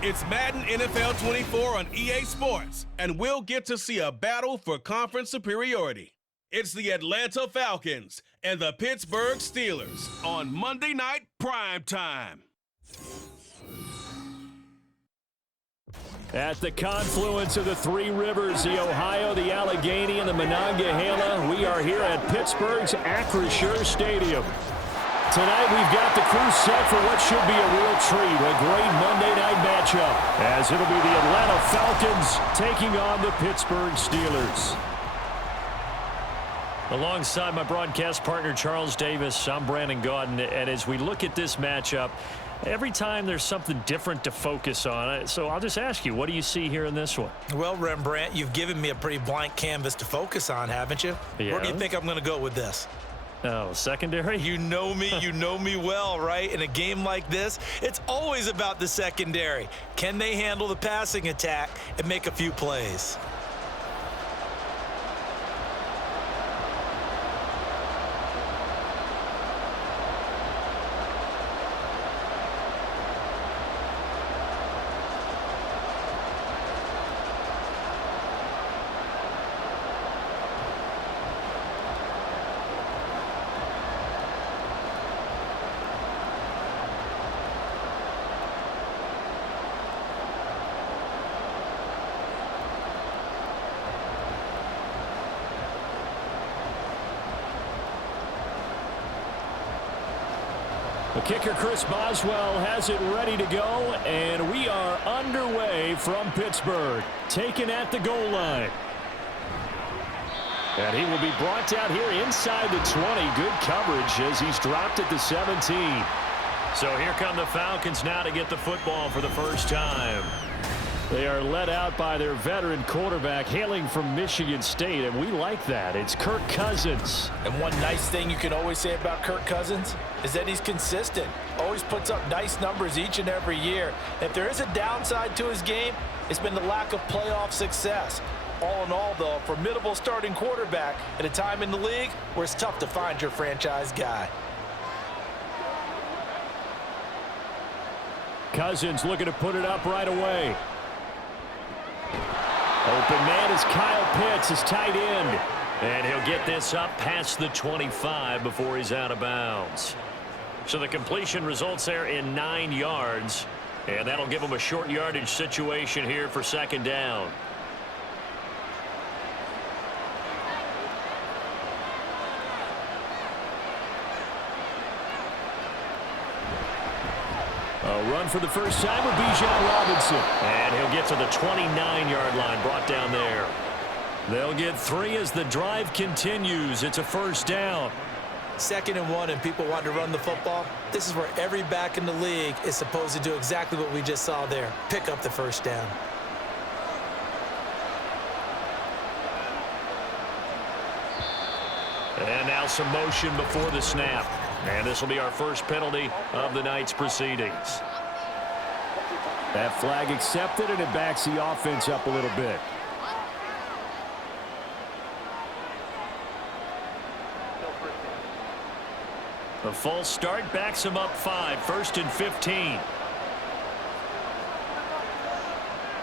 It's Madden NFL 24 on EA Sports, and we'll get to see a battle for conference superiority. It's the Atlanta Falcons and the Pittsburgh Steelers on Monday Night Prime Time. At the confluence of the three rivers, the Ohio, the Allegheny, and the Monongahela, we are here at Pittsburgh's Accuracy Stadium. Tonight we've got the crew set for what should be a real treat, a great Monday night matchup, as it'll be the Atlanta Falcons taking on the Pittsburgh Steelers. Alongside my broadcast partner Charles Davis, I'm Brandon Gaudin, and as we look at this matchup, every time there's something different to focus on. So I'll just ask you, what do you see here in this one? Well, Rembrandt, you've given me a pretty blank canvas to focus on, haven't you? Yeah. Where do you think I'm going to go with this? Oh, secondary? You know me well, right? In a game like this, it's always about the secondary. Can they handle the passing attack and make a few plays? The kicker, Chris Boswell, has it ready to go, and we are underway from Pittsburgh, taken at the goal line. And he will be brought down here inside the 20. Good coverage as he's dropped at the 17. So here come the Falcons now to get the football for the first time. They are led out by their veteran quarterback hailing from Michigan State, and we like that. It's Kirk Cousins. And one nice thing you can always say about Kirk Cousins is that he's consistent. Always puts up nice numbers each and every year. If there is a downside to his game, it's been the lack of playoff success. All in all, though, a formidable starting quarterback at a time in the league where it's tough to find your franchise guy. Cousins looking to put it up right away. Open man is Kyle Pitts, his tight end. And he'll get this up past the 25 before he's out of bounds. So the completion results there in 9 yards. And that'll give him a short yardage situation here for second down. A run for the first time with Bijan Robinson. And he'll get to the 29-yard line, brought down there. They'll get 3 as the drive continues. It's a first down. 2nd and 1 and people want to run the football. This is where every back in the league is supposed to do exactly what we just saw there. Pick up the first down. And now some motion before the snap. And this will be our first penalty of the night's proceedings. That flag accepted, and it backs the offense up a little bit. A false start backs him up 5, 1st and 15.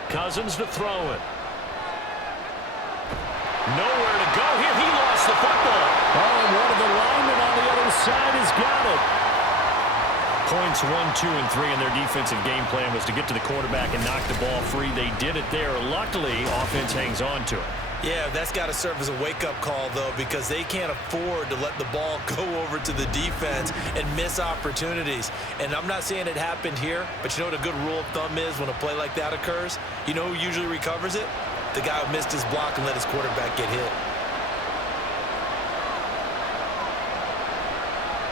Cousins to throw it. Nowhere to go here. He lost the football. Oh, and one of the linemen on the other side has got it. Points 1, 2, and 3 in their defensive game plan was to get to the quarterback and knock the ball free. They did it there. Luckily, offense hangs on to it. Yeah, that's got to serve as a wake-up call, though, because they can't afford to let the ball go over to the defense and miss opportunities. And I'm not saying it happened here, but you know what a good rule of thumb is when a play like that occurs? You know who usually recovers it? The guy who missed his block and let his quarterback get hit.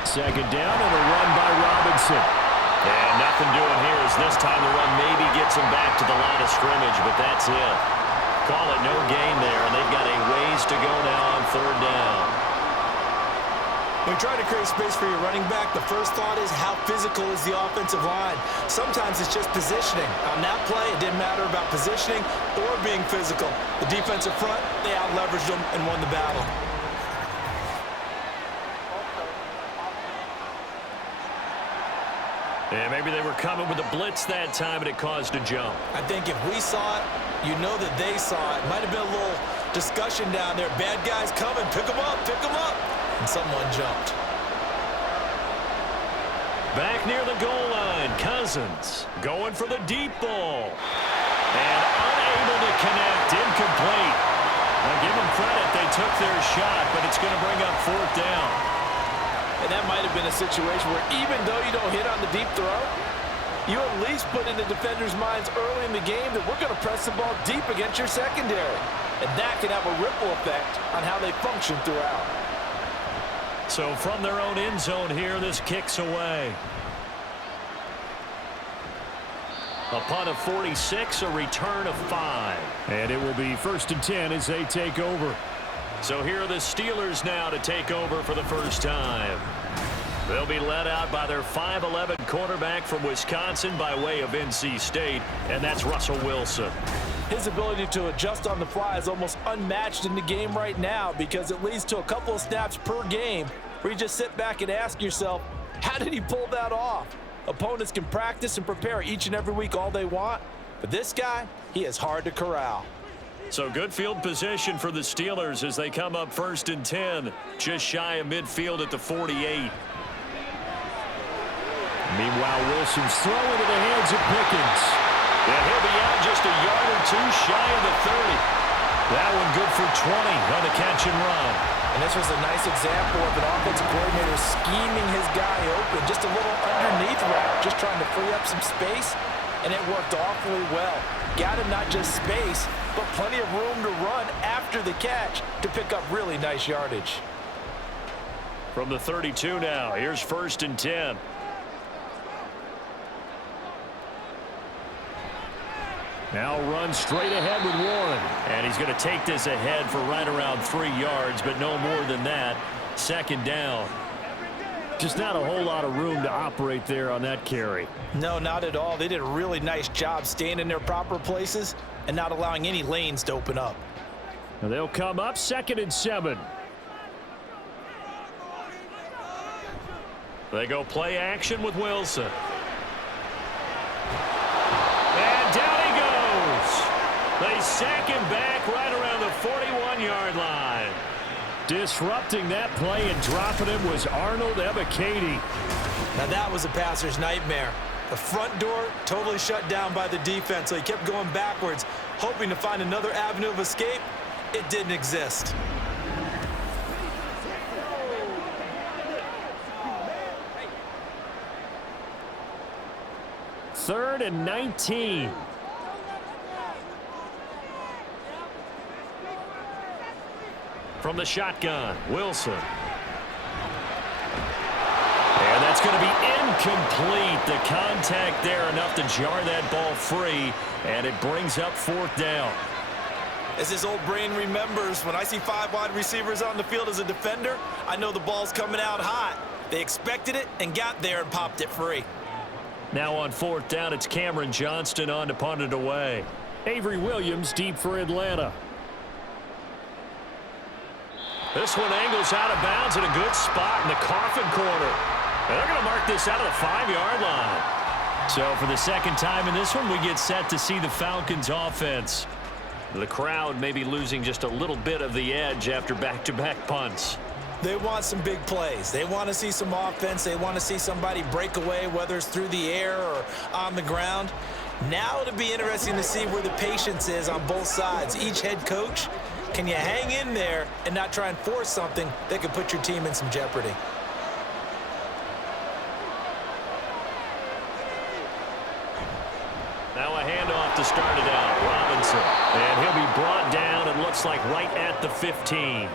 Second down and a run by Robinson. And nothing doing here as this time the run maybe gets him back to the line of scrimmage, but that's it. Call it no gain there, and they've got a ways to go now on 3rd down. When you try to create space for your running back, the first thought is how physical is the offensive line. Sometimes it's just positioning. On that play, it didn't matter about positioning or being physical. The defensive front, they out-leveraged them and won the battle. And maybe they were coming with a blitz that time, and it caused a jump. I think if we saw it, you know that they saw it. Might have been a little discussion down there. Bad guys coming. Pick them up. Pick them up. And someone jumped. Back near the goal line, Cousins going for the deep ball. And unable to connect, incomplete. Now give them credit, they took their shot, but it's going to bring up 4th down. And that might have been a situation where even though you don't hit on the deep throw, you at least put in the defenders' minds early in the game that we're going to press the ball deep against your secondary. And that can have a ripple effect on how they function throughout. So from their own end zone here, this kicks away. A punt of 46, a return of 5. And it will be 1st and 10 as they take over. So here are the Steelers now to take over for the first time. They'll be led out by their 5'11" quarterback from Wisconsin by way of NC State, and that's Russell Wilson. His ability to adjust on the fly is almost unmatched in the game right now because it leads to a couple of snaps per game where you just sit back and ask yourself, how did he pull that off? Opponents can practice and prepare each and every week all they want, but this guy, he is hard to corral. So good field position for the Steelers as they come up 1st and 10, just shy of midfield at the 48. Meanwhile, Wilson's throw into the hands of Pickens. And he'll be out just a yard or 2 shy of the 30. That one good for 20 on the catch and run. And this was a nice example of an offensive coordinator scheming his guy open, just a little underneath route, just trying to free up some space, and it worked awfully well. Got him not just space, but plenty of room to run after the catch to pick up really nice yardage. From the 32 now, here's 1st and 10. Now run straight ahead with Warren. And he's going to take this ahead for right around 3 yards, but no more than that. 2nd down. Just not a whole lot of room to operate there on that carry. No, not at all. They did a really nice job staying in their proper places and not allowing any lanes to open up. Now they'll come up 2nd and 7. They go play action with Wilson. And down he goes. They sack him back right around the 41-yard line. Disrupting that play and dropping him was Arnold Ebiketie. Now that was a passer's nightmare. The front door totally shut down by the defense, so he kept going backwards, hoping to find another avenue of escape. It didn't exist. Third and 19. From the shotgun, Wilson. And that's going to be incomplete. The contact there enough to jar that ball free, and it brings up 4th down. As his old brain remembers, when I see 5 wide receivers on the field as a defender, I know the ball's coming out hot. They expected it and got there and popped it free. Now on 4th down, it's Cameron Johnston on to punt it away. Avery Williams deep for Atlanta. This one angles out of bounds in a good spot in the coffin corner. And they're going to mark this out of the 5-yard line. So for the 2nd time in this one, we get set to see the Falcons offense. The crowd may be losing just a little bit of the edge after back-to-back punts. They want some big plays. They want to see some offense. They want to see somebody break away, whether it's through the air or on the ground. Now it'll be interesting to see where the patience is on both sides. Each head coach, can you hang in there and not try and force something that could put your team in some jeopardy? Now a handoff to start it out. Robinson. And he'll be brought down, it looks like right at the 15.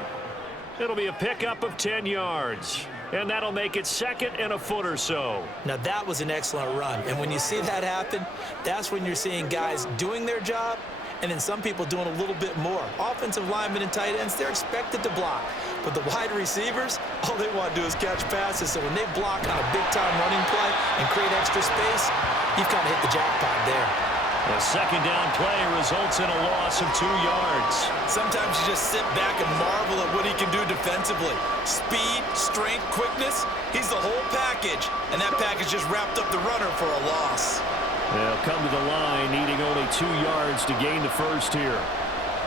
It'll be a pickup of 10 yards. And that'll make it 2nd and a foot or so. Now that was an excellent run. And when you see that happen, that's when you're seeing guys doing their job and then some people doing a little bit more. Offensive linemen and tight ends, they're expected to block. But the wide receivers, all they want to do is catch passes. So when they block on a big-time running play and create extra space, you've kind of hit the jackpot there. The second down play results in a loss of 2 yards. Sometimes you just sit back and marvel at what he can do defensively. Speed, strength, quickness, he's the whole package. And that package just wrapped up the runner for a loss. They'll come to the line needing only 2 yards to gain the first here.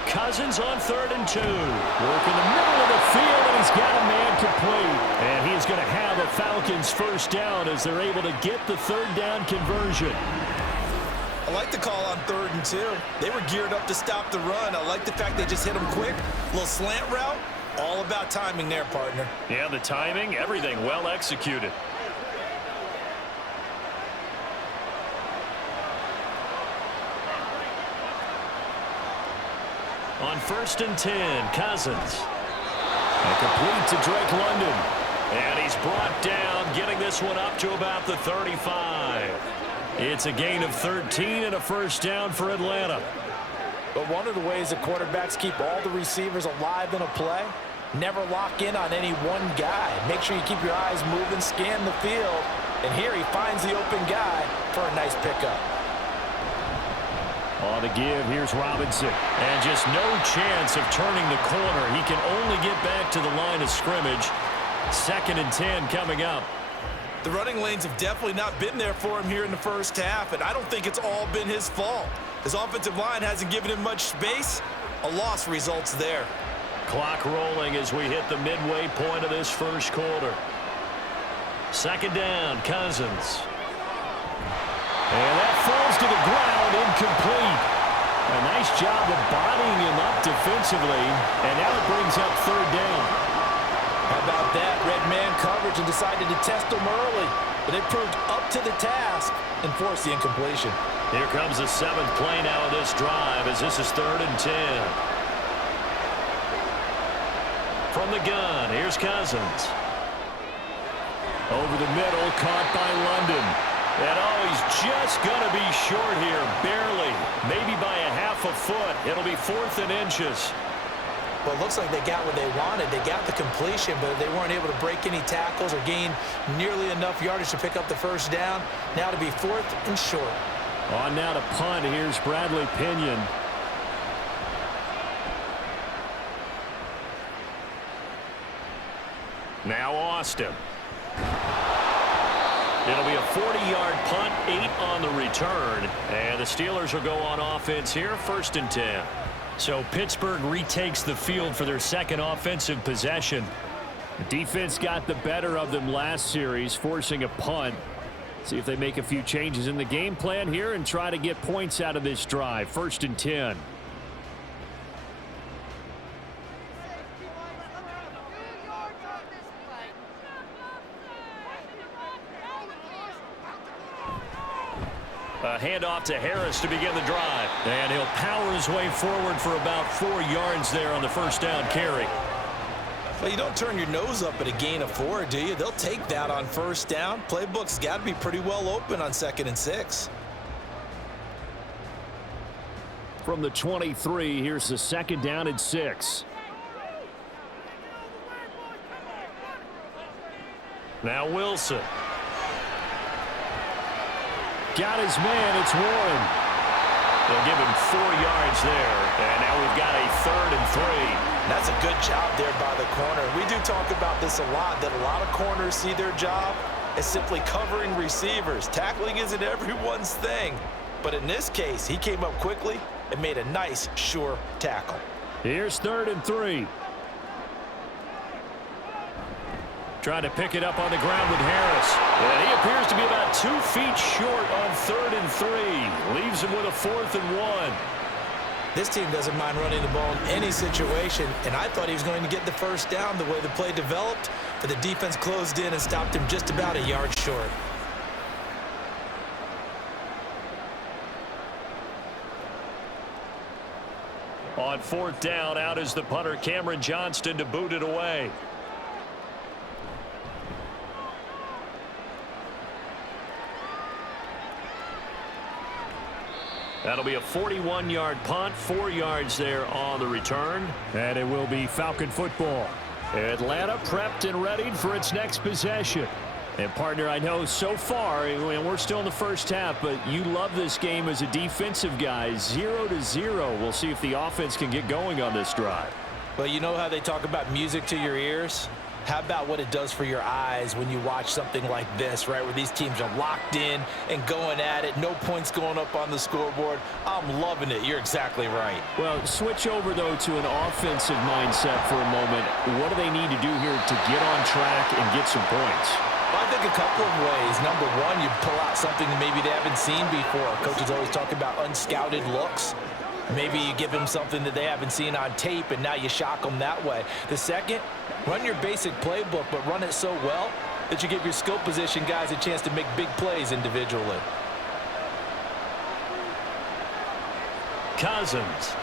Cousins on 3rd and 2. Work in the middle of the field, and he's got a man complete. And he's going to have a Falcons first down as they're able to get the 3rd down conversion. I like the call on 3rd and 2. They were geared up to stop the run. I like the fact they just hit him quick. A little slant route. All about timing there, partner. Yeah, the timing, everything well executed. On 1st and 10, Cousins. And complete to Drake London. And he's brought down, getting this one up to about the 35. It's a gain of 13 and a first down for Atlanta. But one of the ways that quarterbacks keep all the receivers alive in a play, never lock in on any one guy. Make sure you keep your eyes moving, scan the field. And here he finds the open guy for a nice pickup. On the give, here's Robinson. And just no chance of turning the corner. He can only get back to the line of scrimmage. 2nd and 10 coming up. The running lanes have definitely not been there for him here in the first half, and I don't think it's all been his fault. His offensive line hasn't given him much space. A loss results there. Clock rolling as we hit the midway point of this first quarter. 2nd down, Cousins. And that falls to the ground, incomplete. A nice job of bodying him up defensively, and now it brings up 3rd down. How about that? Red man coverage and decided to test him early. But they proved up to the task and forced the incompletion. Here comes the 7th play now of this drive as this is 3rd and 10. From the gun, here's Cousins. Over the middle, caught by London. And he's just going to be short here, barely. Maybe by a half a foot. It'll be 4th and inches. Well, it looks like they got what they wanted. They got the completion, but they weren't able to break any tackles or gain nearly enough yardage to pick up the first down. Now to be 4th and short. On now to punt. Here's Bradley Pinion. Now Austin. It'll be a 40-yard punt, 8 on the return. And the Steelers will go on offense here, 1st and 10. So Pittsburgh retakes the field for their second offensive possession. The defense got the better of them last series, forcing a punt. See if they make a few changes in the game plan here and try to get points out of this drive. 1st and 10. A handoff to Harris to begin the drive. And he'll power his way forward for about 4 yards there on the first down carry. Well, you don't turn your nose up at a gain of 4, do you? They'll take that on first down. Playbook's got to be pretty well open on 2nd and 6. From the 23, here's the 2nd down and 6. Now Wilson. Got his man, it's Warren. They'll give him 4 yards there, and now we've got a 3rd and 3. That's a good job there by the corner. We do talk about this a lot, that a lot of corners see their job as simply covering receivers. Tackling isn't everyone's thing, but in this case, he came up quickly and made a nice, sure tackle. Here's 3rd and 3. Trying to pick it up on the ground with Harris. And he appears to be about 2 feet short on 3rd and 3. Leaves him with a 4th and 1. This team doesn't mind running the ball in any situation, and I thought he was going to get the first down the way the play developed, but the defense closed in and stopped him just about a yard short. On 4th down, out is the punter Cameron Johnston to boot it away. That'll be a 41-yard punt, 4 yards there on the return. And it will be Falcon football. Atlanta prepped and readied for its next possession. And, partner, I know so far, and we're still in the first half, but you love this game as a defensive guy. 0-0. We'll see if the offense can get going on this drive. Well, you know how they talk about music to your ears? How about what it does for your eyes when you watch something like this, right, where these teams are locked in and going at it, no points going up on the scoreboard? I'm loving it. You're exactly right. Well, switch over, though, to an offensive mindset for a moment. What do they need to do here to get on track and get some points? Well, I think a couple of ways. Number one, you pull out something that maybe they haven't seen before. Coaches always talk about unscouted looks. Maybe you give them something that they haven't seen on tape, and now you shock them that way. The second, run your basic playbook, but run it so well that you give your skill position guys a chance to make big plays individually. Cousins.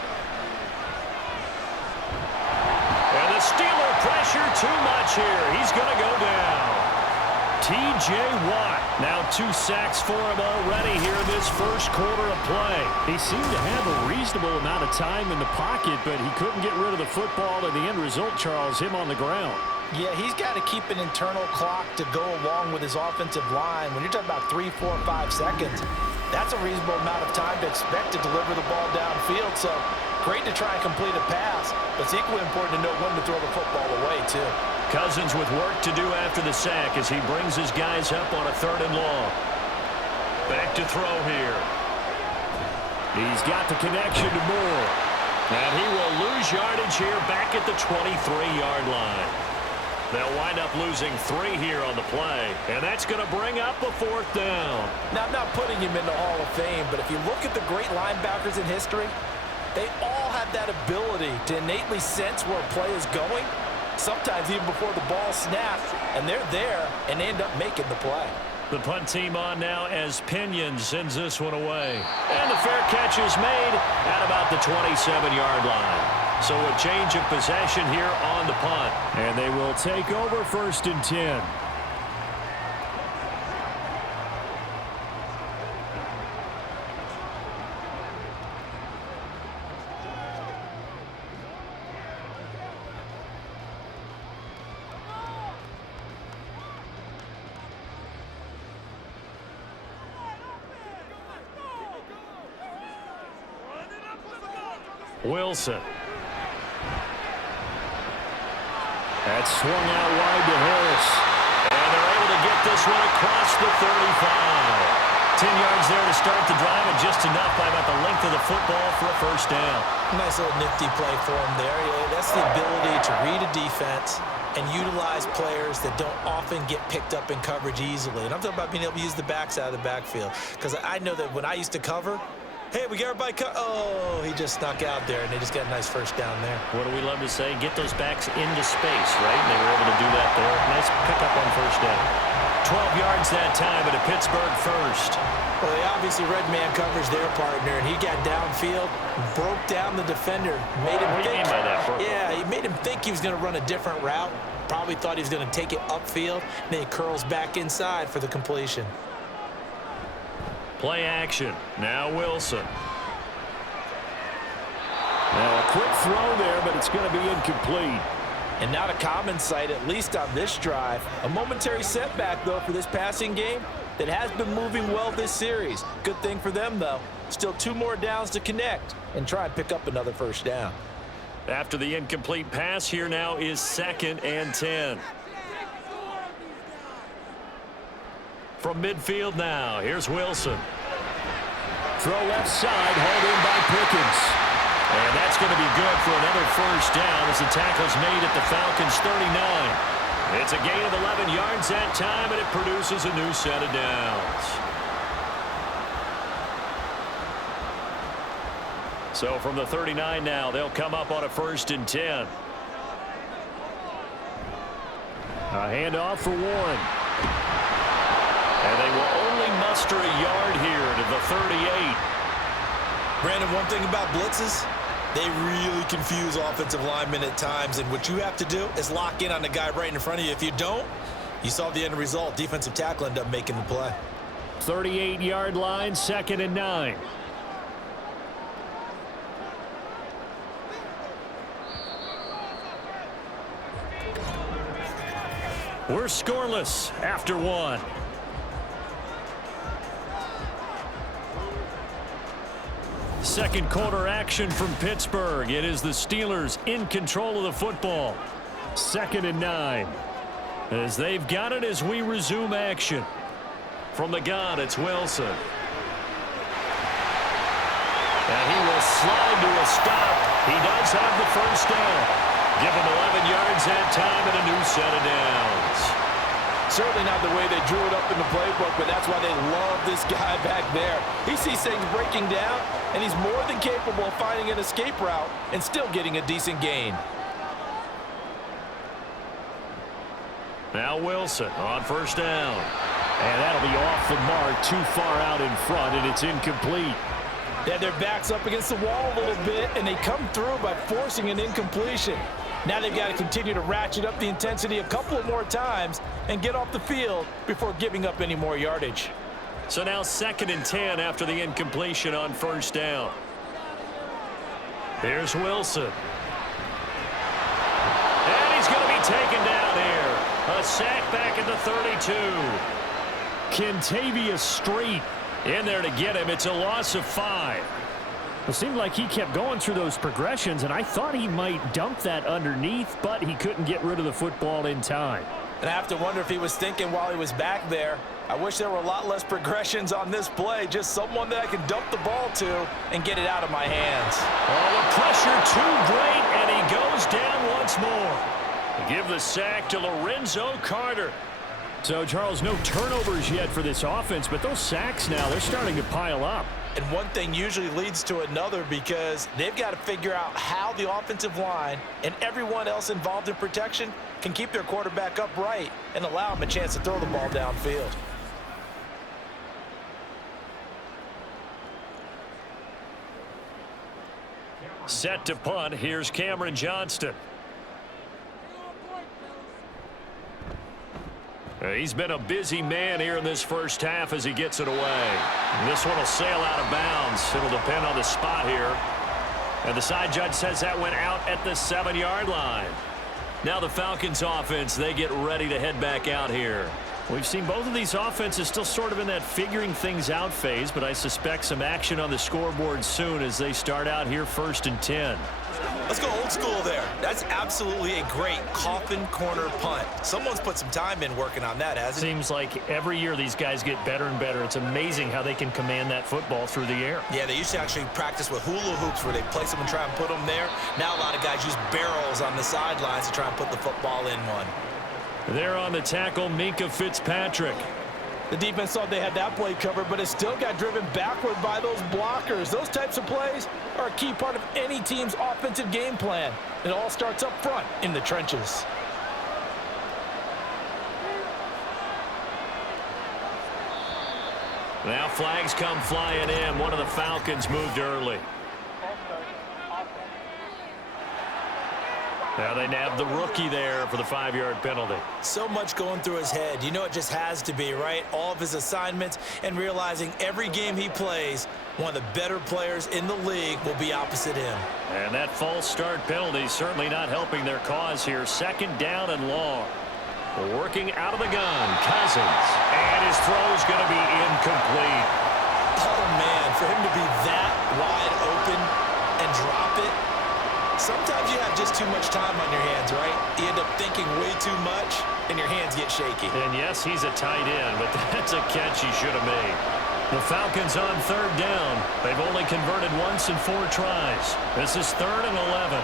And the Steeler pressure too much here. He's going to go down. T.J. Watt. Now 2 sacks for him already here in this first quarter of play. He seemed to have a reasonable amount of time in the pocket, but he couldn't get rid of the football, and the end result, Charles, him on the ground. Yeah, he's got to keep an internal clock to go along with his offensive line. When you're talking about 3, 4, 5 seconds, that's a reasonable amount of time to expect to deliver the ball downfield. So great to try and complete a pass, but it's equally important to know when to throw the football away, too. Cousins with work to do after the sack as he brings his guys up on a 3rd and long. Back to throw here. He's got the connection to Moore. And he will lose yardage here back at the 23-yard line. They'll wind up losing 3 here on the play, and that's going to bring up a 4th down. Now, I'm not putting him in the Hall of Fame, but if you look at the great linebackers in history, they all have that ability to innately sense where a play is going, sometimes even before the ball snaps, and they're there and end up making the play. The punt team on now as Pinion sends this one away. And the fair catch is made at about the 27-yard line. So a change of possession here on the punt. And they will take over 1st and 10. Wilson. That's swung out wide to Harris. And they're able to get this one across the 35. 10 yards there to start the drive, and just enough by about the length of the football for a 1st down. Nice little nifty play for him there. That's the ability to read a defense and utilize players that don't often get picked up in coverage easily. And I'm talking about being able to use the backs out of the backfield. Because I know that when I used to cover, hey, we got everybody oh, he just snuck out there, and they just got a nice 1st down there. What do we love to say? Get those backs into space, right? And they were able to do that there. Nice pickup on 1st down. 12 yards that time, at a Pittsburgh 1st. Well, they obviously red man coverage their partner, and he got downfield, broke down the defender, made him think. Yeah, he made him think he was going to run a different route. Probably thought he was going to take it upfield, and then he curls back inside for the completion. Play action. Now Wilson. Now a quick throw there, but it's going to be incomplete. And not a common sight, at least on this drive. A momentary setback, though, for this passing game that has been moving well this series. Good thing for them, though. Still 2 more downs to connect and try and pick up another 1st down. After the incomplete pass, here now is 2nd and 10. From midfield now, here's Wilson. Throw left side, hauled in by Pickens. And that's going to be good for another 1st down as the tackle's made at the Falcons 39. It's a gain of 11 yards that time, and it produces a new set of downs. So from the 39 now, they'll come up on a 1st and 10. A handoff for Warren. And they will only muster a yard here to the 38. Brandon, one thing about blitzes, they really confuse offensive linemen at times, and what you have to do is lock in on the guy right in front of you. If you don't, you saw the end result. Defensive tackle ended up making the play. 38-yard line, 2nd and 9. We're scoreless after one. Second quarter action from Pittsburgh. It is the Steelers in control of the football. 2nd and 9. As they've got it as we resume action. From the gun, it's Wilson. And he will slide to a stop. He does have the first down. Give him 11 yards that time and a new set of downs. Certainly not the way they drew it up in the playbook, but that's why they love this guy back there. He sees things breaking down, and he's more than capable of finding an escape route and still getting a decent gain. Now Wilson on first down. And that'll be off the mark, too far out in front, and it's incomplete. They had their backs up against the wall a little bit, and they come through by forcing an incompletion. Now they've got to continue to ratchet up the intensity a couple of more times and get off the field before giving up any more yardage. So now 2nd and 10 after the incompletion on first down. Here's Wilson. And he's going to be taken down here. A sack back at the 32. Kentavious Street in there to get him. It's a loss of 5. It seemed like he kept going through those progressions, and I thought he might dump that underneath, but he couldn't get rid of the football in time. And I have to wonder if he was thinking while he was back there, I wish there were a lot less progressions on this play, just someone that I can dump the ball to and get it out of my hands. Oh, the pressure too great, and he goes down once more. Give the sack to Lorenzo Carter. So, Charles, no turnovers yet for this offense, but those sacks now, they're starting to pile up. And one thing usually leads to another because they've got to figure out how the offensive line and everyone else involved in protection can keep their quarterback upright and allow him a chance to throw the ball downfield. Set to punt. Here's Cameron Johnston. He's been a busy man here in this first half as he gets it away. This one will sail out of bounds. It'll depend on the spot here. And the side judge says that went out at the 7-yard line. Now the Falcons offense, they get ready to head back out here. We've seen both of these offenses still sort of in that figuring things out phase, but I suspect some action on the scoreboard soon as they start out here 1st and 10. Let's go old school there. That's absolutely a great coffin corner punt. Someone's put some time in working on that, hasn't it? Seems like every year these guys get better and better. It's amazing how they can command that football through the air. Yeah, they used to actually practice with hula hoops where they place them and try and put them there. Now a lot of guys use barrels on the sidelines to try and put the football in one. There on the tackle, Minkah Fitzpatrick. The defense thought they had that play covered, but it still got driven backward by those blockers. Those types of plays are a key part of any team's offensive game plan. It all starts up front in the trenches. Now flags come flying in. One of the Falcons moved early. Now they nab the rookie there for the 5-yard penalty. So much going through his head. You know it just has to be, right? All of his assignments and realizing every game he plays, one of the better players in the league will be opposite him. And that false start penalty certainly not helping their cause here. 2nd down and long. Working out of the gun, Cousins. And his throw's going to be incomplete. Oh, man, for him to be that wide open and drop it. Sometimes you have just too much time on your hands, right? You end up thinking way too much, and your hands get shaky. And yes, he's a tight end, but that's a catch he should have made. The Falcons on 3rd down. They've only converted once in 4 tries. This is 3rd and 11.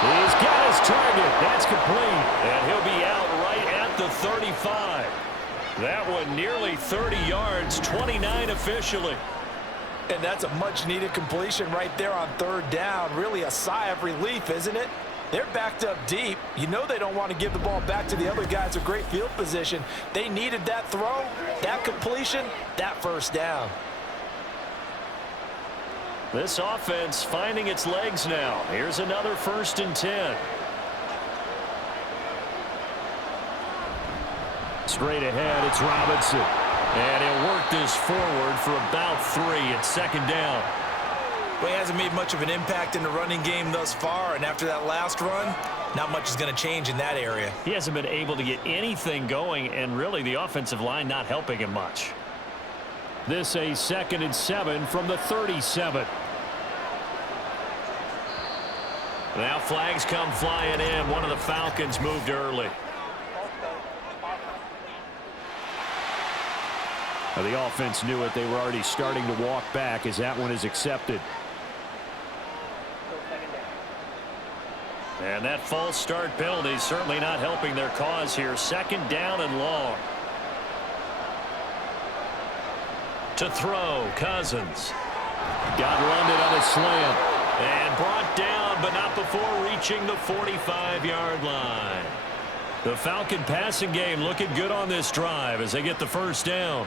He's got his target. That's complete. And he'll be out right at the 35. That one nearly 30 yards, 29 officially. And that's a much-needed completion right there on 3rd down. Really a sigh of relief, isn't it? They're backed up deep. You know they don't want to give the ball back to the other guys with great field position. They needed that throw, that completion, that 1st down. This offense finding its legs now. Here's another 1st and 10. Straight ahead, it's Robinson. And he'll work this forward for about 3 at 2nd down. Well, he hasn't made much of an impact in the running game thus far, and after that last run, not much is going to change in that area. He hasn't been able to get anything going, and really the offensive line not helping him much. This a 2nd and 7 from the 37. Now flags come flying in. One of the Falcons moved early. The offense knew it. They were already starting to walk back as that one is accepted. And that false start penalty certainly not helping their cause here. 2nd down and long. To throw, Cousins. Got London on a slant. And brought down, but not before reaching the 45-yard line. The Falcon passing game looking good on this drive as they get the first down.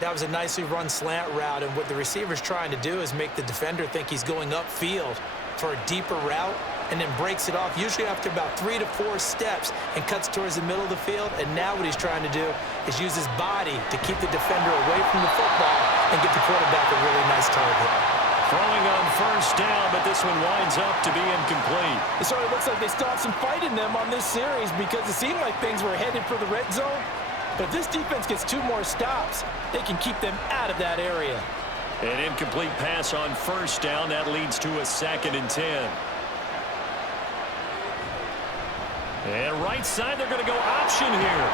That was a nicely run slant route, and what the receiver's trying to do is make the defender think he's going upfield for a deeper route, and then breaks it off, usually after about 3 to 4 steps, and cuts towards the middle of the field. And now what he's trying to do is use his body to keep the defender away from the football and get the quarterback a really nice target. Throwing on first down, but this one winds up to be incomplete. It sort of looks like they still have some fight in them on this series because it seemed like things were headed for the red zone. But if this defense gets 2 more stops, they can keep them out of that area. An incomplete pass on first down. That leads to a 2nd and 10. And right side, they're going to go option here.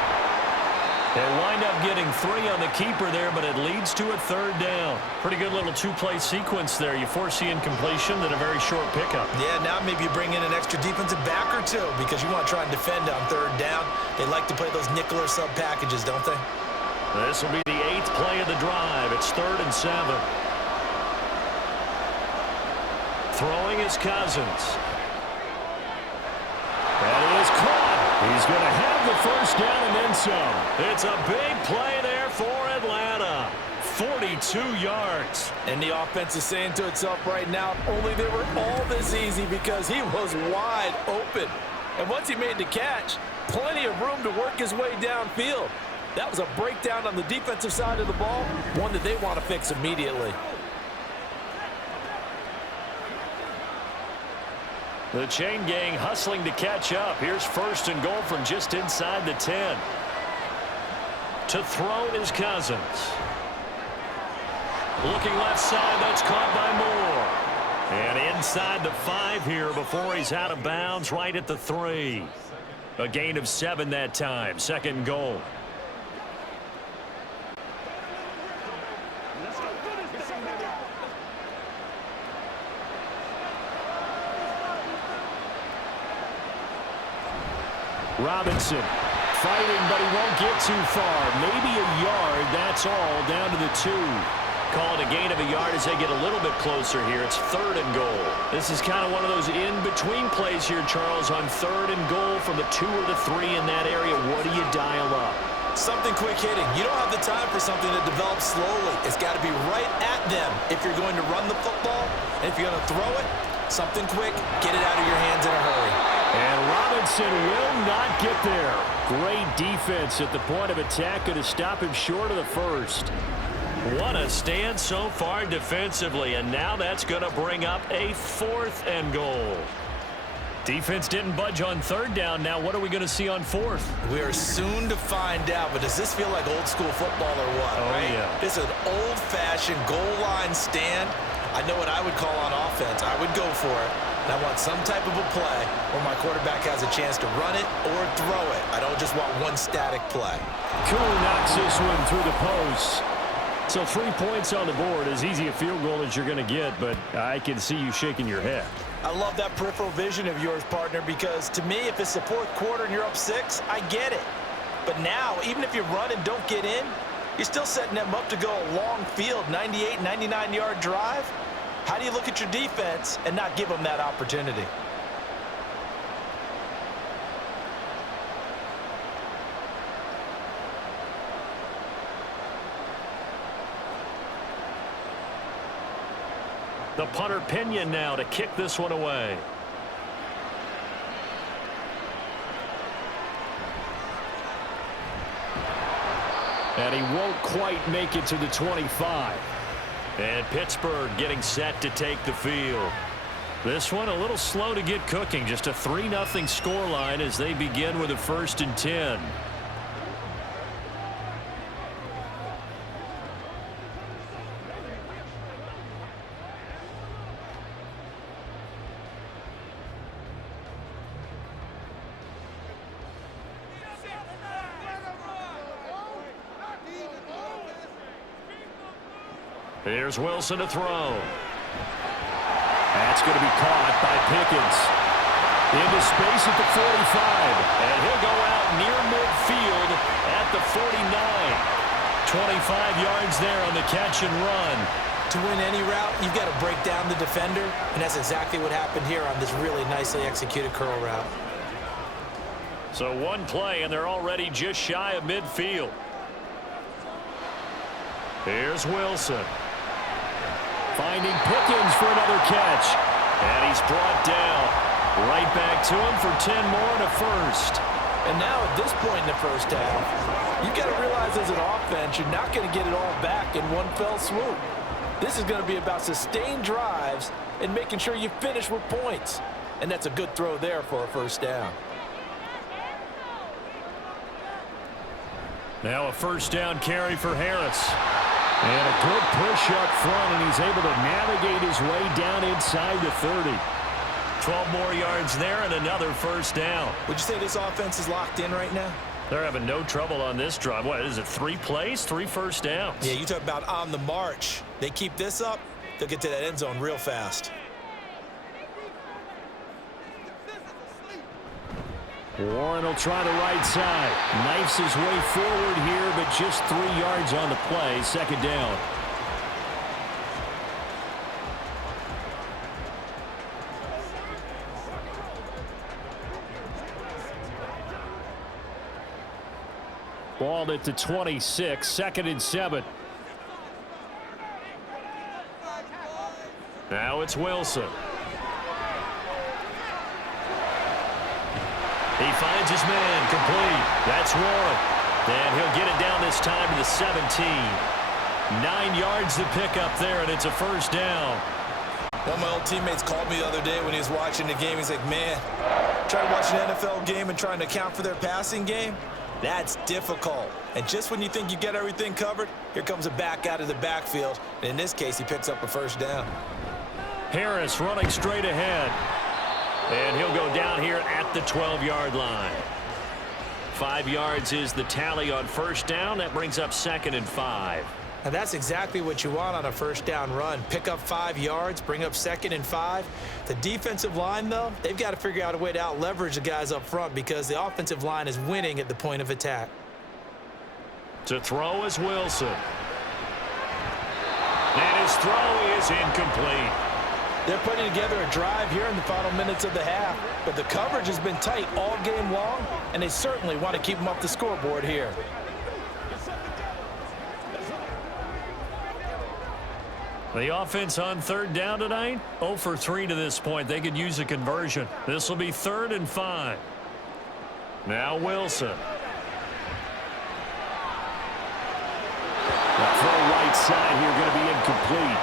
They wind up getting 3 on the keeper there, but it leads to a 3rd down. Pretty good little 2-play sequence there. You force the incompletion, then a very short pickup. Yeah, now maybe you bring in an extra defensive back or 2 because you want to try and defend on 3rd down. They like to play those nickel or sub packages, don't they? This will be the 8th play of the drive. It's 3rd and 7. Throwing is Cousins. That is caught. He's going to have the first down and then some. It's a big play there for Atlanta. 42 yards. And the offense is saying to itself right now, only they were all this easy because he was wide open. And once he made the catch, plenty of room to work his way downfield. That was a breakdown on the defensive side of the ball, one that they want to fix immediately. The chain gang hustling to catch up. Here's 1st and goal from just inside the 10. To throw is Cousins. Looking left side, that's caught by Moore. And inside the 5 here before he's out of bounds, right at the 3. A gain of 7 that time. 2nd goal. Robinson fighting, but he won't get too far. Maybe a yard, that's all, down to the 2. Call it a gain of a yard as they get a little bit closer here. It's 3rd and goal. This is kind of one of those in-between plays here, Charles, on 3rd and goal from the 2 or the 3 in that area. What do you dial up? Something quick hitting. You don't have the time for something that develops slowly. It's got to be right at them if you're going to run the football. And if you're going to throw it, something quick, get it out of your hands in a hurry. And Robinson will not get there. Great defense at the point of attack, going to stop him short of the 1st. What a stand so far defensively, and now that's going to bring up a 4th and goal. Defense didn't budge on 3rd down. Now what are we going to see on 4th? We are soon to find out, but does this feel like old school football or what? Oh, right? yeah. This is an old-fashioned goal line stand. I know what I would call on offense. I would go for it. And I want some type of a play where my quarterback has a chance to run it or throw it. I don't just want one static play. Cool knocks this one through the post. So 3 points on the board, as easy a field goal as you're going to get, but I can see you shaking your head. I love that peripheral vision of yours, partner, because to me, if it's the 4th quarter and you're up 6, I get it. But now, even if you run and don't get in, you're still setting them up to go a long field, 98, 99-yard drive. How do you look at your defense and not give them that opportunity? The punter Pinion now to kick this one away. And he won't quite make it to the 25. And Pittsburgh getting set to take the field. This one a little slow to get cooking. Just a 3-0 scoreline as they begin with a 1st and 10. Here's Wilson to throw. That's going to be caught by Pickens. Into space at the 45. And he'll go out near midfield at the 49. 25 yards there on the catch and run. To win any route, you've got to break down the defender, and that's exactly what happened here on this really nicely executed curl route. So one play, and they're already just shy of midfield. Here's Wilson. Finding Pickens for another catch. And he's brought down. Right back to him for 10 more and a first. And now at this point in the first half, you've got to realize as an offense, you're not going to get it all back in one fell swoop. This is going to be about sustained drives and making sure you finish with points. And that's a good throw there for a first down. Now a first down carry for Harris. And a good push up front, and he's able to navigate his way down inside the 30. 12 more yards there and another first down. Would you say this offense is locked in right now? They're having no trouble on this drive. What is it, 3 plays, 3 first downs? Yeah, you talk about on the march. They keep this up, they'll get to that end zone real fast. Warren will try the right side. Knifes his way forward here, but just 3 yards on the play. Second down. Ball at the 26, 2nd and 7. Now it's Wilson. He finds his man, complete. That's Warren. And he'll get it down this time to the 17. 9 yards to pick up there, and it's a first down. One of my old teammates called me the other day when he was watching the game. He's like, man, trying to watch an NFL game and trying to account for their passing game, that's difficult. And just when you think you get everything covered, here comes a back out of the backfield. And in this case, he picks up a first down. Harris running straight ahead. And he'll go down here at the 12-yard line. 5 yards is the tally on first down. That brings up 2nd and 5. And that's exactly what you want on a first down run. Pick up 5 yards, bring up 2nd and 5. The defensive line, though, they've got to figure out a way to out-leverage the guys up front because the offensive line is winning at the point of attack. To throw is Wilson. And his throw is incomplete. They're putting together a drive here in the final minutes of the half, but the coverage has been tight all game long, and they certainly want to keep them up the scoreboard here. The offense on 3rd down tonight, 0 for 3 to this point. They could use a conversion. This will be 3rd and 5. Now Wilson. The throw right side here going to be incomplete.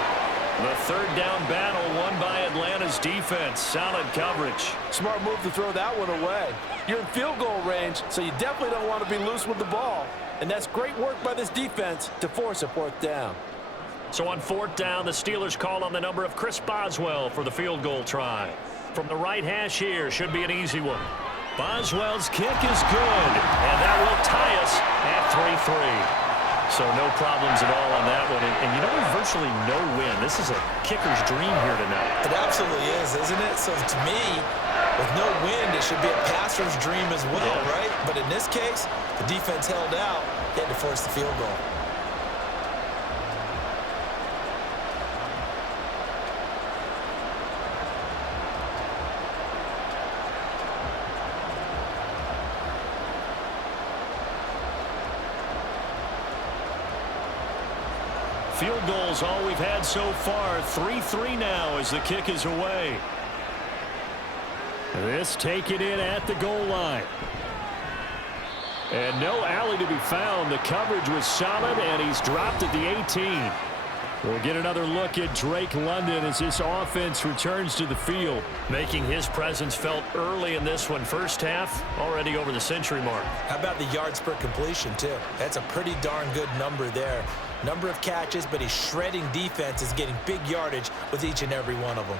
The 3rd down battle won by Atlanta's defense. Solid coverage. Smart move to throw that one away. You're in field goal range, so you definitely don't want to be loose with the ball. And that's great work by this defense to force a 4th down. So on 4th down, the Steelers call on the number of Chris Boswell for the field goal try. From the right hash here, should be an easy one. Boswell's kick is good, and that will tie us at 3-3. So no problems at all on that one. And you know, virtually no win. This is a kicker's dream here tonight. It absolutely is, isn't it? So to me, with no win, it should be a passer's dream as well, right? But in this case, the defense held out. They had to force the field goal. Field goals all we've had so far. 3-3 now as the kick is away. This taken in at the goal line. And no alley to be found. The coverage was solid, and he's dropped at the 18. We'll get another look at Drake London as this offense returns to the field. Making his presence felt early in this one. First half, already over the century mark. How about the yards per completion, too? That's a pretty darn good number there. Number of catches, but he's shredding defense, is getting big yardage with each and every one of them.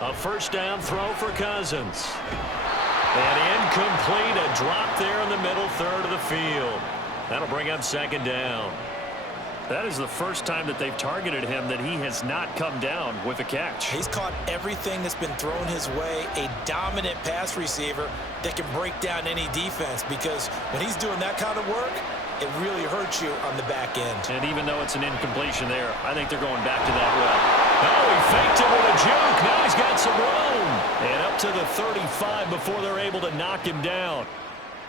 A first down throw for Cousins. And incomplete, a drop there in the middle third of the field. That'll bring up second down. That is the first time that they've targeted him that he has not come down with a catch. He's caught everything that's been thrown his way, a dominant pass receiver that can break down any defense, because when he's doing that kind of work, it really hurts you on the back end. And even though it's an incompletion there, I think they're going back to that well. Oh, he faked it with a juke. Now he's got some room. And up to the 35 before they're able to knock him down.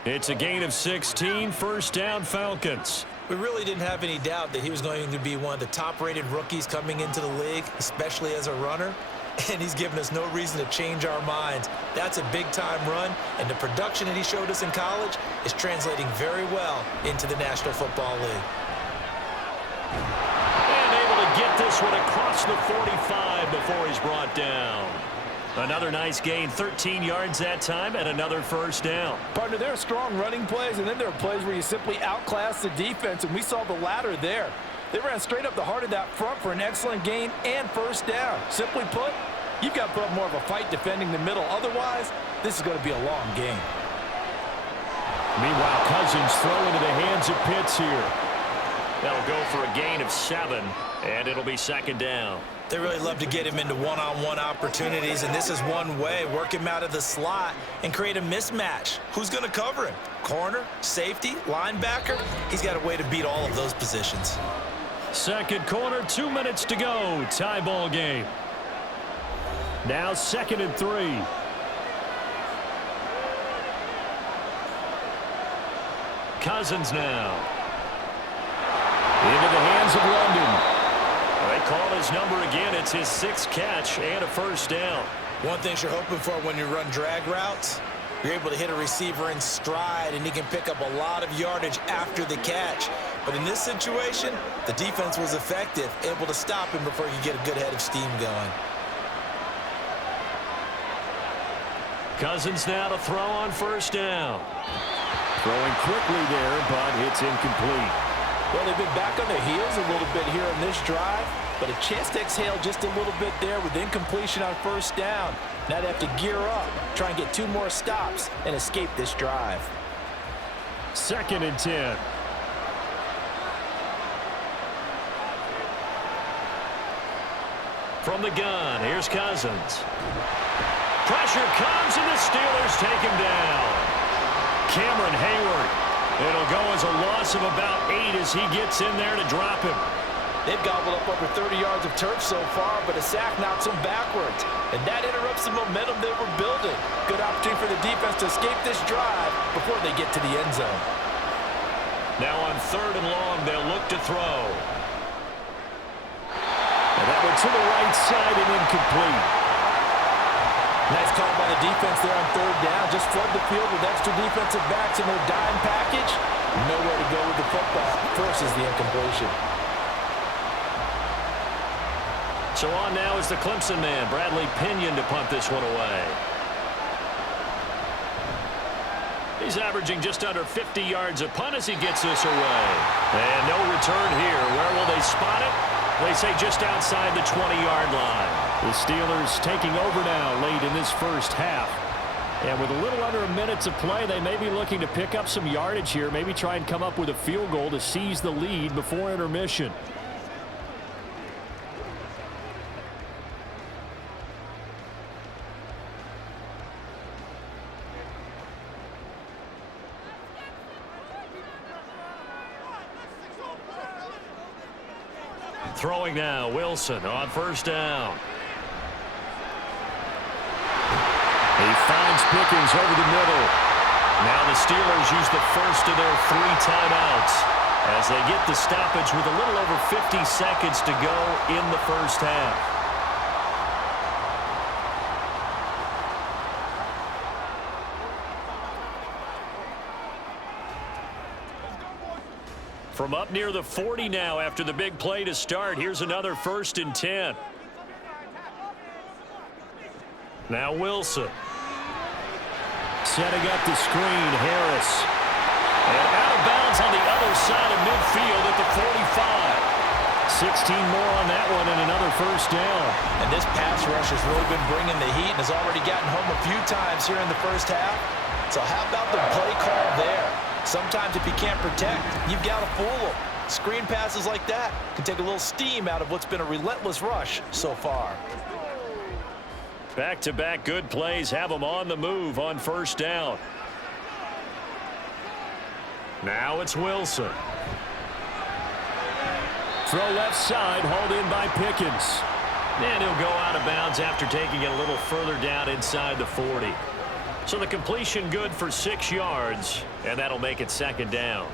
It's a gain of 16, first down Falcons. We really didn't have any doubt that he was going to be one of the top-rated rookies coming into the league, especially as a runner. And he's given us no reason to change our minds. That's a big-time run, and the production that he showed us in college is translating very well into the National Football League. And able to get this one across the 45 before he's brought down. Another nice gain, 13 yards that time, and another first down. Partner, there are strong running plays, and then there are plays where you simply outclass the defense, and we saw the latter there. They ran straight up the heart of that front for an excellent gain and first down. Simply put, you've got to put up more of a fight defending the middle. Otherwise, this is going to be a long game. Meanwhile, Cousins throw into the hands of Pitts here. That'll go for a gain of 7, and it'll be second down. They really love to get him into one-on-one opportunities, and this is one way. Work him out of the slot and create a mismatch. Who's going to cover him? Corner, safety, linebacker? He's got a way to beat all of those positions. Second quarter, 2 minutes to go. Tie ball game. Now 2nd and 3. Cousins now. Into the hands of London. They call his number again. It's his 6th catch and a first down. One thing you're hoping for when you run drag routes, you're able to hit a receiver in stride, and he can pick up a lot of yardage after the catch. But in this situation, the defense was effective, able to stop him before you get a good head of steam going. Cousins now to throw on first down. Throwing quickly there, but it's incomplete. Well, they've been back on their heels a little bit here in this drive, but a chance to exhale just a little bit there with incompletion on first down. Now they have to gear up, try and get 2 more stops, and escape this drive. 2nd and 10. From the gun, here's Cousins. Pressure comes, and the Steelers take him down. Cameron Hayward. It'll go as a loss of about 8 as he gets in there to drop him. They've gobbled up over 30 yards of turf so far, but a sack knocks them backwards. And that interrupts the momentum they were building. Good opportunity for the defense to escape this drive before they get to the end zone. Now on 3rd and long, they'll look to throw. And that went to the right side and incomplete. Nice call by the defense there on 3rd down. Just flood the field with extra defensive backs in their dime package. Nowhere to go with the football. Forces the incompletion. So on now is the Clemson man, Bradley Pinion, to punt this one away. He's averaging just under 50 yards a punt as he gets this away. And no return here. Where will they spot it? They say just outside the 20-yard line. The Steelers taking over now late in this first half. And with a little under a minute to play, they may be looking to pick up some yardage here, maybe try and come up with a field goal to seize the lead before intermission. Throwing now, Wilson on first down. He finds Pickens over the middle. Now the Steelers use the first of their 3 timeouts as they get the stoppage with a little over 50 seconds to go in the first half. From up near the 40 now after the big play to start. Here's another 1st and 10. Now Wilson. Setting up the screen, Harris. And out of bounds on the other side of midfield at the 45. 16 more on that one and another 1st down. And this pass rush has really been bringing the heat and has already gotten home a few times here in the first half. So how about the play call there? Sometimes if you can't protect, you've got to fool them. Screen passes like that can take a little steam out of what's been a relentless rush so far. Back-to-back good plays have them on the move on 1st down. Now it's Wilson. Throw left side, hauled in by Pickens. And he'll go out of bounds after taking it a little further down inside the 40. So the completion good for 6 yards, and that'll make it 2nd down.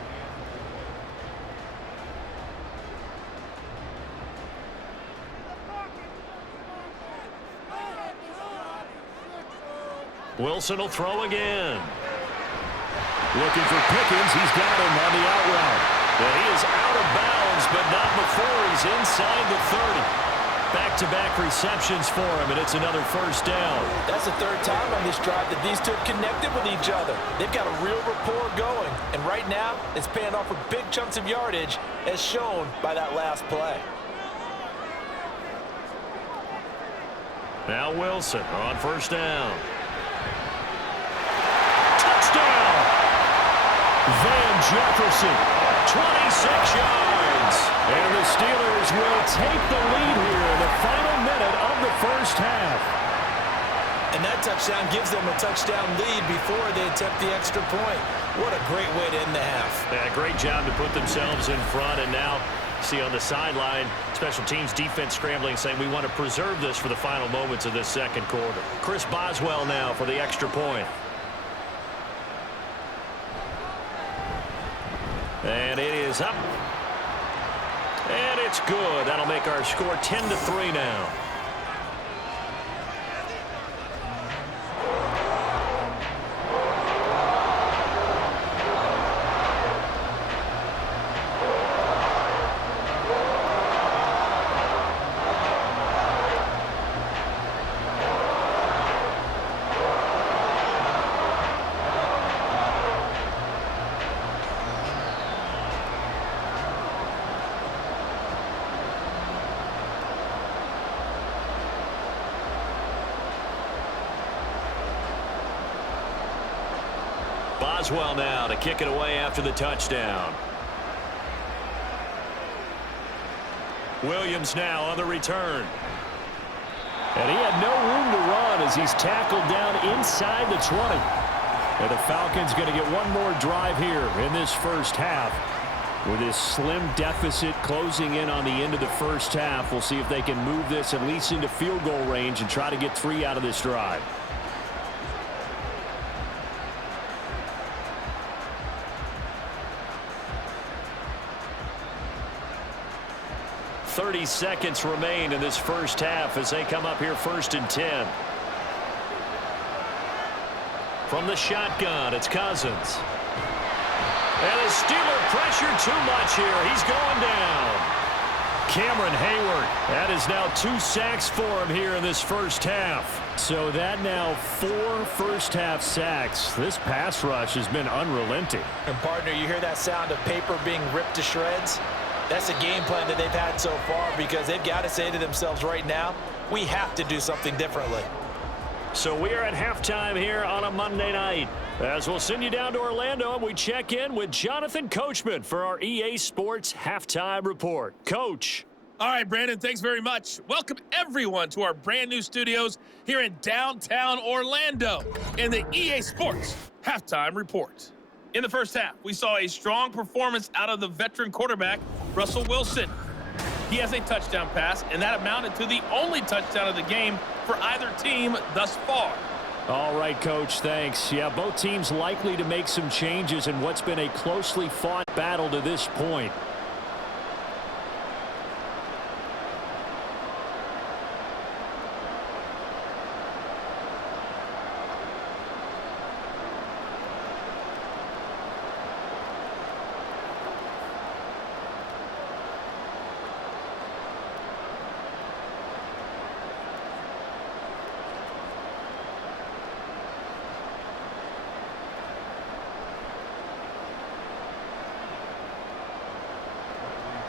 Wilson will throw again. Looking for Pickens. He's got him on the out route. And he is out of bounds, but not before he's inside the 30. Back-to-back receptions for him, and it's another 1st down. That's the 3rd time on this drive that these two have connected with each other. They've got a real rapport going, and right now it's paying off with big chunks of yardage, as shown by that last play. Now Wilson on 1st down. Touchdown! Van Jefferson, 26 yards. and the Steelers will take the lead here in the final minute of the 1st half. And that touchdown gives them a touchdown lead before they attempt the extra point. What a great way to end the half. Yeah, great job to put themselves in front, and now see on the sideline, special teams defense scrambling, saying we want to preserve this for the final moments of this 2nd quarter. Chris Boswell now for the extra point. And it is up. And it's good. That'll make our score 10-3 now. Boswell now to kick it away after the touchdown. Williams now on the return. And he had no room to run as he's tackled down inside the 20. And the Falcons going to get one more drive here in this 1st half. With this slim deficit closing in on the end of the 1st half, we'll see if they can move this at least into field goal range and try to get 3 out of this drive. .30 seconds remain in this 1st half as they come up here 1st and 10. From the shotgun, it's Cousins. And the Steeler pressure too much here. He's going down. Cameron Hayward. That is now 2 sacks for him here in this 1st half. So that now 4 1st-half sacks. This pass rush has been unrelenting. And partner, you hear that sound of paper being ripped to shreds? That's a game plan that they've had so far because they've got to say to themselves right now, we have to do something differently. So we are at halftime here on a Monday night. As we'll send you down to Orlando, and we check in with Jonathan Coachman for our EA Sports Halftime Report. Coach. All right, Brandon, thanks very much. Welcome, everyone, to our brand-new studios here in downtown Orlando in the EA Sports Halftime Report. In the 1st half, we saw a strong performance out of the veteran quarterback, Russell Wilson. He has a touchdown pass, and that amounted to the only touchdown of the game for either team thus far. All right, Coach, thanks. Yeah, both teams likely to make some changes in what's been a closely fought battle to this point.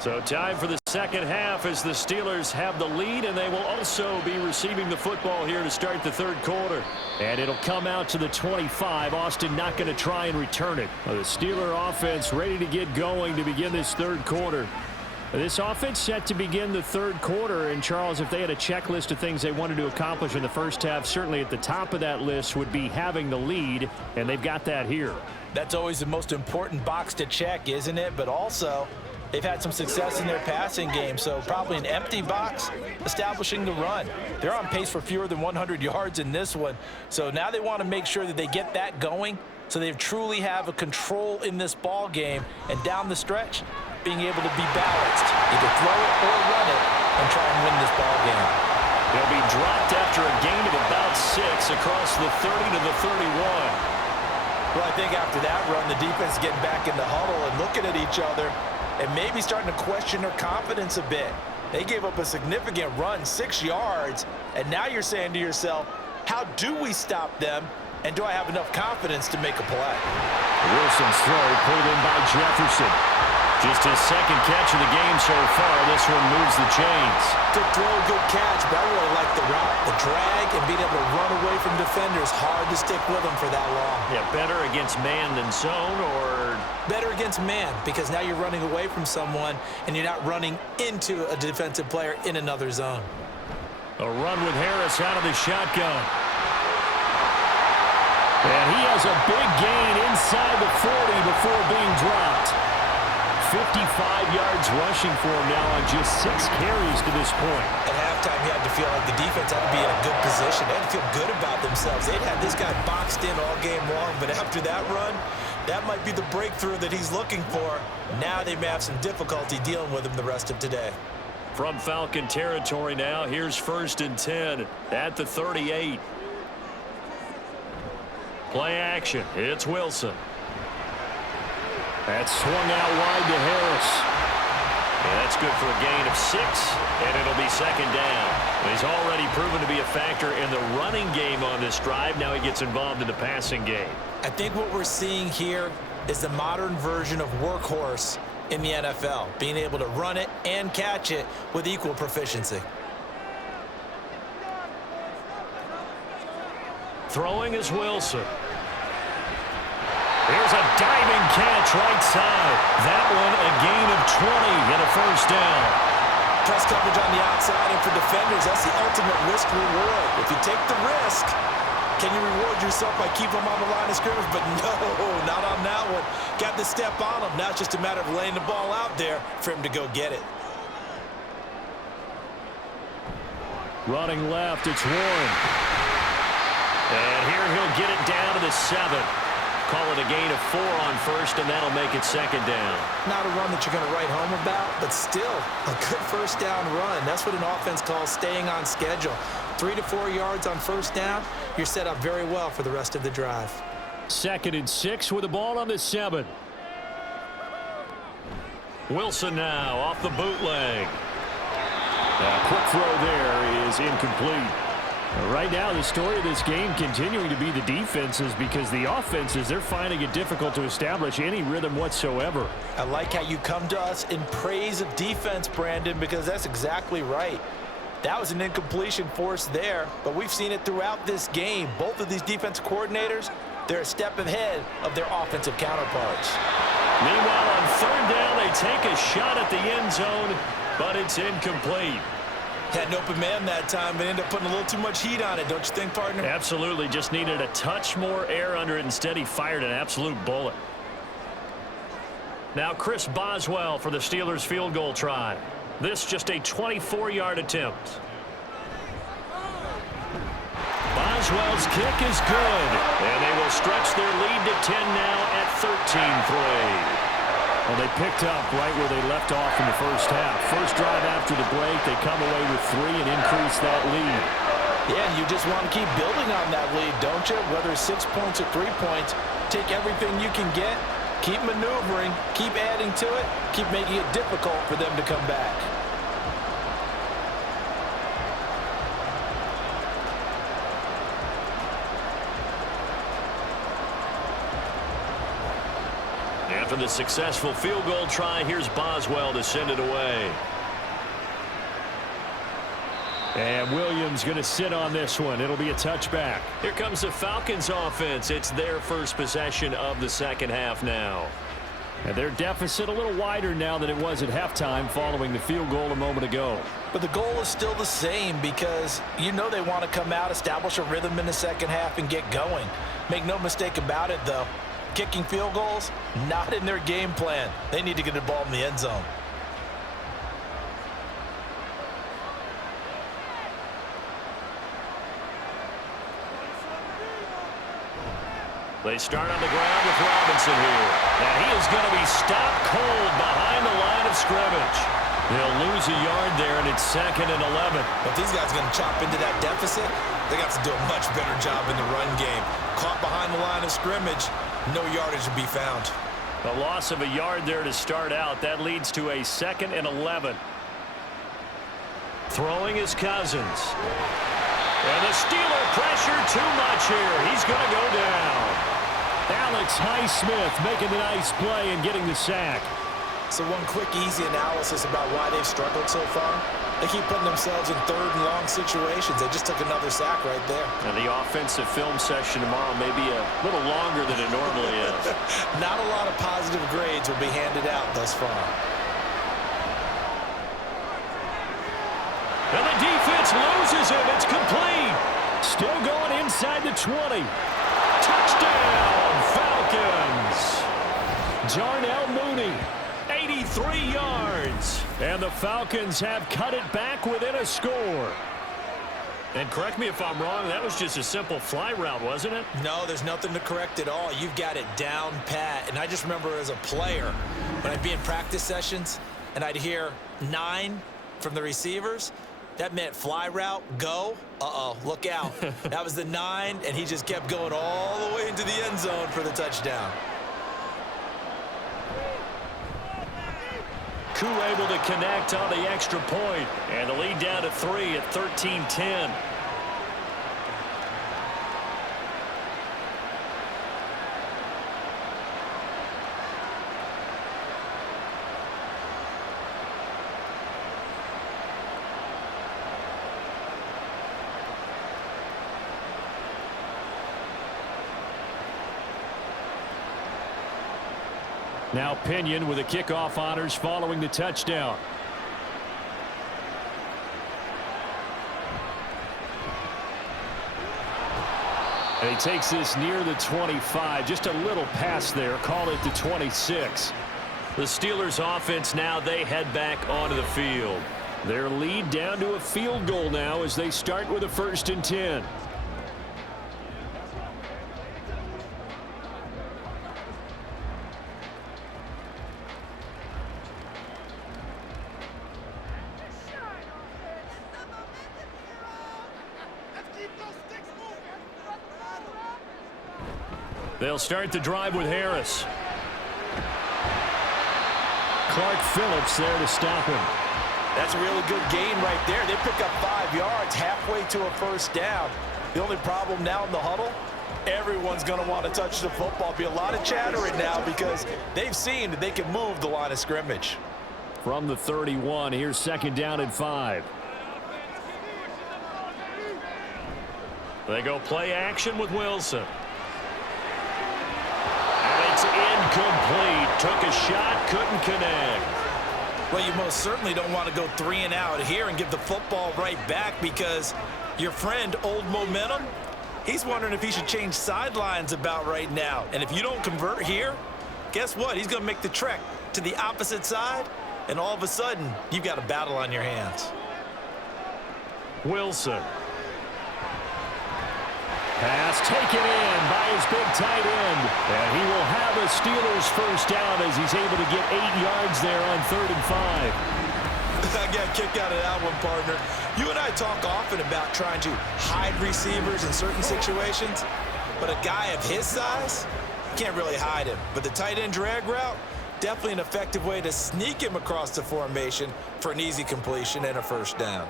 So time for the second half as the Steelers have the lead, and they will also be receiving the football here to start the third quarter. And it'll come out to the 25. Austin not going to try and return it. Well, the Steeler offense ready to get going to begin this third quarter. This offense set to begin the third quarter, and Charles, if they had a checklist of things they wanted to accomplish in the first half, certainly at the top of that list would be having the lead, and they've got that here. That's always the most important box to check, isn't it? But also, they've had some success in their passing game, so probably an empty box establishing the run. They're on pace for fewer than 100 yards in this one, so now they want to make sure that they get that going so they truly have a control in this ball game, and down the stretch, being able to be balanced, either throw it or run it, and try and win this ball game. They'll be dropped after a gain of about 6 across the 30 to the 31. Well, I think after that run, the defense is getting back in the huddle and looking at each other and maybe starting to question their confidence a bit. They gave up a significant run, 6 yards, and now you're saying to yourself, how do we stop them, and do I have enough confidence to make a play? Wilson's throw pulled in by Jefferson. Just his second catch of the game so far. This one moves the chains. Good throw, good catch, but I really like the route, the drag, and being able to run away from defenders. Hard to stick with them for that long. Yeah, better against man than zone, or? Better against man, because now you're running away from someone, and you're not running into a defensive player in another zone. A run with Harris out of the shotgun. And he has a big gain inside the 40 before being dropped. 55 yards rushing for him now on just 6 carries to this point. At halftime, you had to feel like the defense had to be in a good position. They had to feel good about themselves. They'd had this guy boxed in all game long, but after that run, that might be the breakthrough that he's looking for. Now they may have some difficulty dealing with him the rest of today. From Falcon territory now, here's 1st and 10 at the 38. Play action. It's Wilson. That's swung out wide to Harris. Yeah, that's good for a gain of 6, and it'll be second down. He's already proven to be a factor in the running game on this drive. Now he gets involved in the passing game. I think what we're seeing here is the modern version of workhorse in the NFL, being able to run it and catch it with equal proficiency. Throwing is Wilson. Here's a diving catch right side. That one a gain of 20 and a first down. Press coverage on the outside, and for defenders, that's the ultimate risk-reward. If you take the risk, can you reward yourself by keeping them on the line of scrimmage? But no, not on that one. Got the step on him. Now it's just a matter of laying the ball out there for him to go get it. Running left, it's Warren. And here he'll get it down to the 7. Call it a gain of 4 on first, and that'll make it second down. Not a run that you're going to write home about, but still a good first down run. That's what an offense calls staying on schedule. 3 to 4 yards on first down, you're set up very well for the rest of the drive. 2nd and 6 with the ball on the 7. Wilson now off the bootleg. A quick throw there is incomplete. Right now, the story of this game continuing to be the defenses, because the offenses, they're finding it difficult to establish any rhythm whatsoever. I like how you come to us in praise of defense, Brandon, because that's exactly right. That was an incompletion forced there, but we've seen it throughout this game. Both of these defense coordinators, they're a step ahead of their offensive counterparts. Meanwhile, on 3rd down, they take a shot at the end zone, but it's incomplete. Had an open man that time, but ended up putting a little too much heat on it, don't you think, partner? Absolutely. Just needed a touch more air under it. Instead, he fired an absolute bullet. Now Chris Boswell for the Steelers field goal try. This just a 24-yard attempt. Boswell's kick is good, and they will stretch their lead to 10 now at 13-3. Well, they picked up right where they left off in the first half. First drive after the break, they come away with 3 and increase that lead. Yeah, and you just want to keep building on that lead, don't you? Whether it's 6 points or 3 points, take everything you can get, keep maneuvering, keep adding to it, keep making it difficult for them to come back. After the successful field goal try, here's Boswell to send it away. And Williams going to sit on this one. It'll be a touchback. Here comes the Falcons offense. It's their first possession of the second half now. And their deficit a little wider now than it was at halftime following the field goal a moment ago. But the goal is still the same because you know they want to come out, establish a rhythm in the second half, and get going. Make no mistake about it, though. Kicking field goals, not in their game plan. They need to get the ball in the end zone. They start on the ground with Robinson here. And he is going to be stopped cold behind the line of scrimmage. They'll lose a yard there, and it's 2nd and 11. If these guys are going to chop into that deficit, they got to do a much better job in the run game. Caught behind the line of scrimmage, no yardage to be found. A loss of a yard there to start out. That leads to a 2nd and 11. Throwing is Cousins. And the Steeler pressure too much here. He's going to go down. Alex Highsmith making the nice play and getting the sack. So one quick, easy analysis about why they've struggled so far. They keep putting themselves in 3rd and long situations. They just took another sack right there. And the offensive film session tomorrow may be a little longer than it normally is. Not a lot of positive grades will be handed out thus far. And the defense loses him. It's complete. Still going inside the 20. Touchdown, Falcons. Jarnell Mooney. 83 yards. And the Falcons have cut it back within a score. And correct me if I'm wrong, that was just a simple fly route, wasn't it? No, there's nothing to correct at all. You've got it down pat. And I just remember as a player, when I'd be in practice sessions, and I'd hear 9 from the receivers, that meant fly route, go. Uh-oh, look out. That was the 9, and he just kept going all the way into the end zone for the touchdown. Koo able to connect on the extra point. And the lead down to 3 at 13-10. Now Pinion with the kickoff honors following the touchdown. And he takes this near the 25. Just a little pass there. Call it the 26. The Steelers offense now, they head back onto the field. Their lead down to a field goal now as they start with a 1st and 10. They'll start the drive with Harris. Clark Phillips there to stop him. That's a really good gain right there. They pick up 5 yards halfway to a 1st down. The only problem now in the huddle, everyone's going to want to touch the football. Be a lot of chattering now because they've seen that they can move the line of scrimmage. From the 31, here's 2nd down and 5. They go play action with Wilson. It's incomplete. Took a shot, couldn't connect. Well, you most certainly don't want to go 3 and out here and give the football right back because your friend, Old Momentum, he's wondering if he should change sidelines about right now. And if you don't convert here, guess what? He's going to make the trek to the opposite side, and all of a sudden, you've got a battle on your hands. Wilson. Pass taken in by his big tight end. And he will have a Steelers 1st down as he's able to get 8 yards there on 3rd and 5. I got a kick out of that one, partner. You and I talk often about trying to hide receivers in certain situations, but a guy of his size, you can't really hide him. But the tight end drag route, definitely an effective way to sneak him across the formation for an easy completion and a 1st down.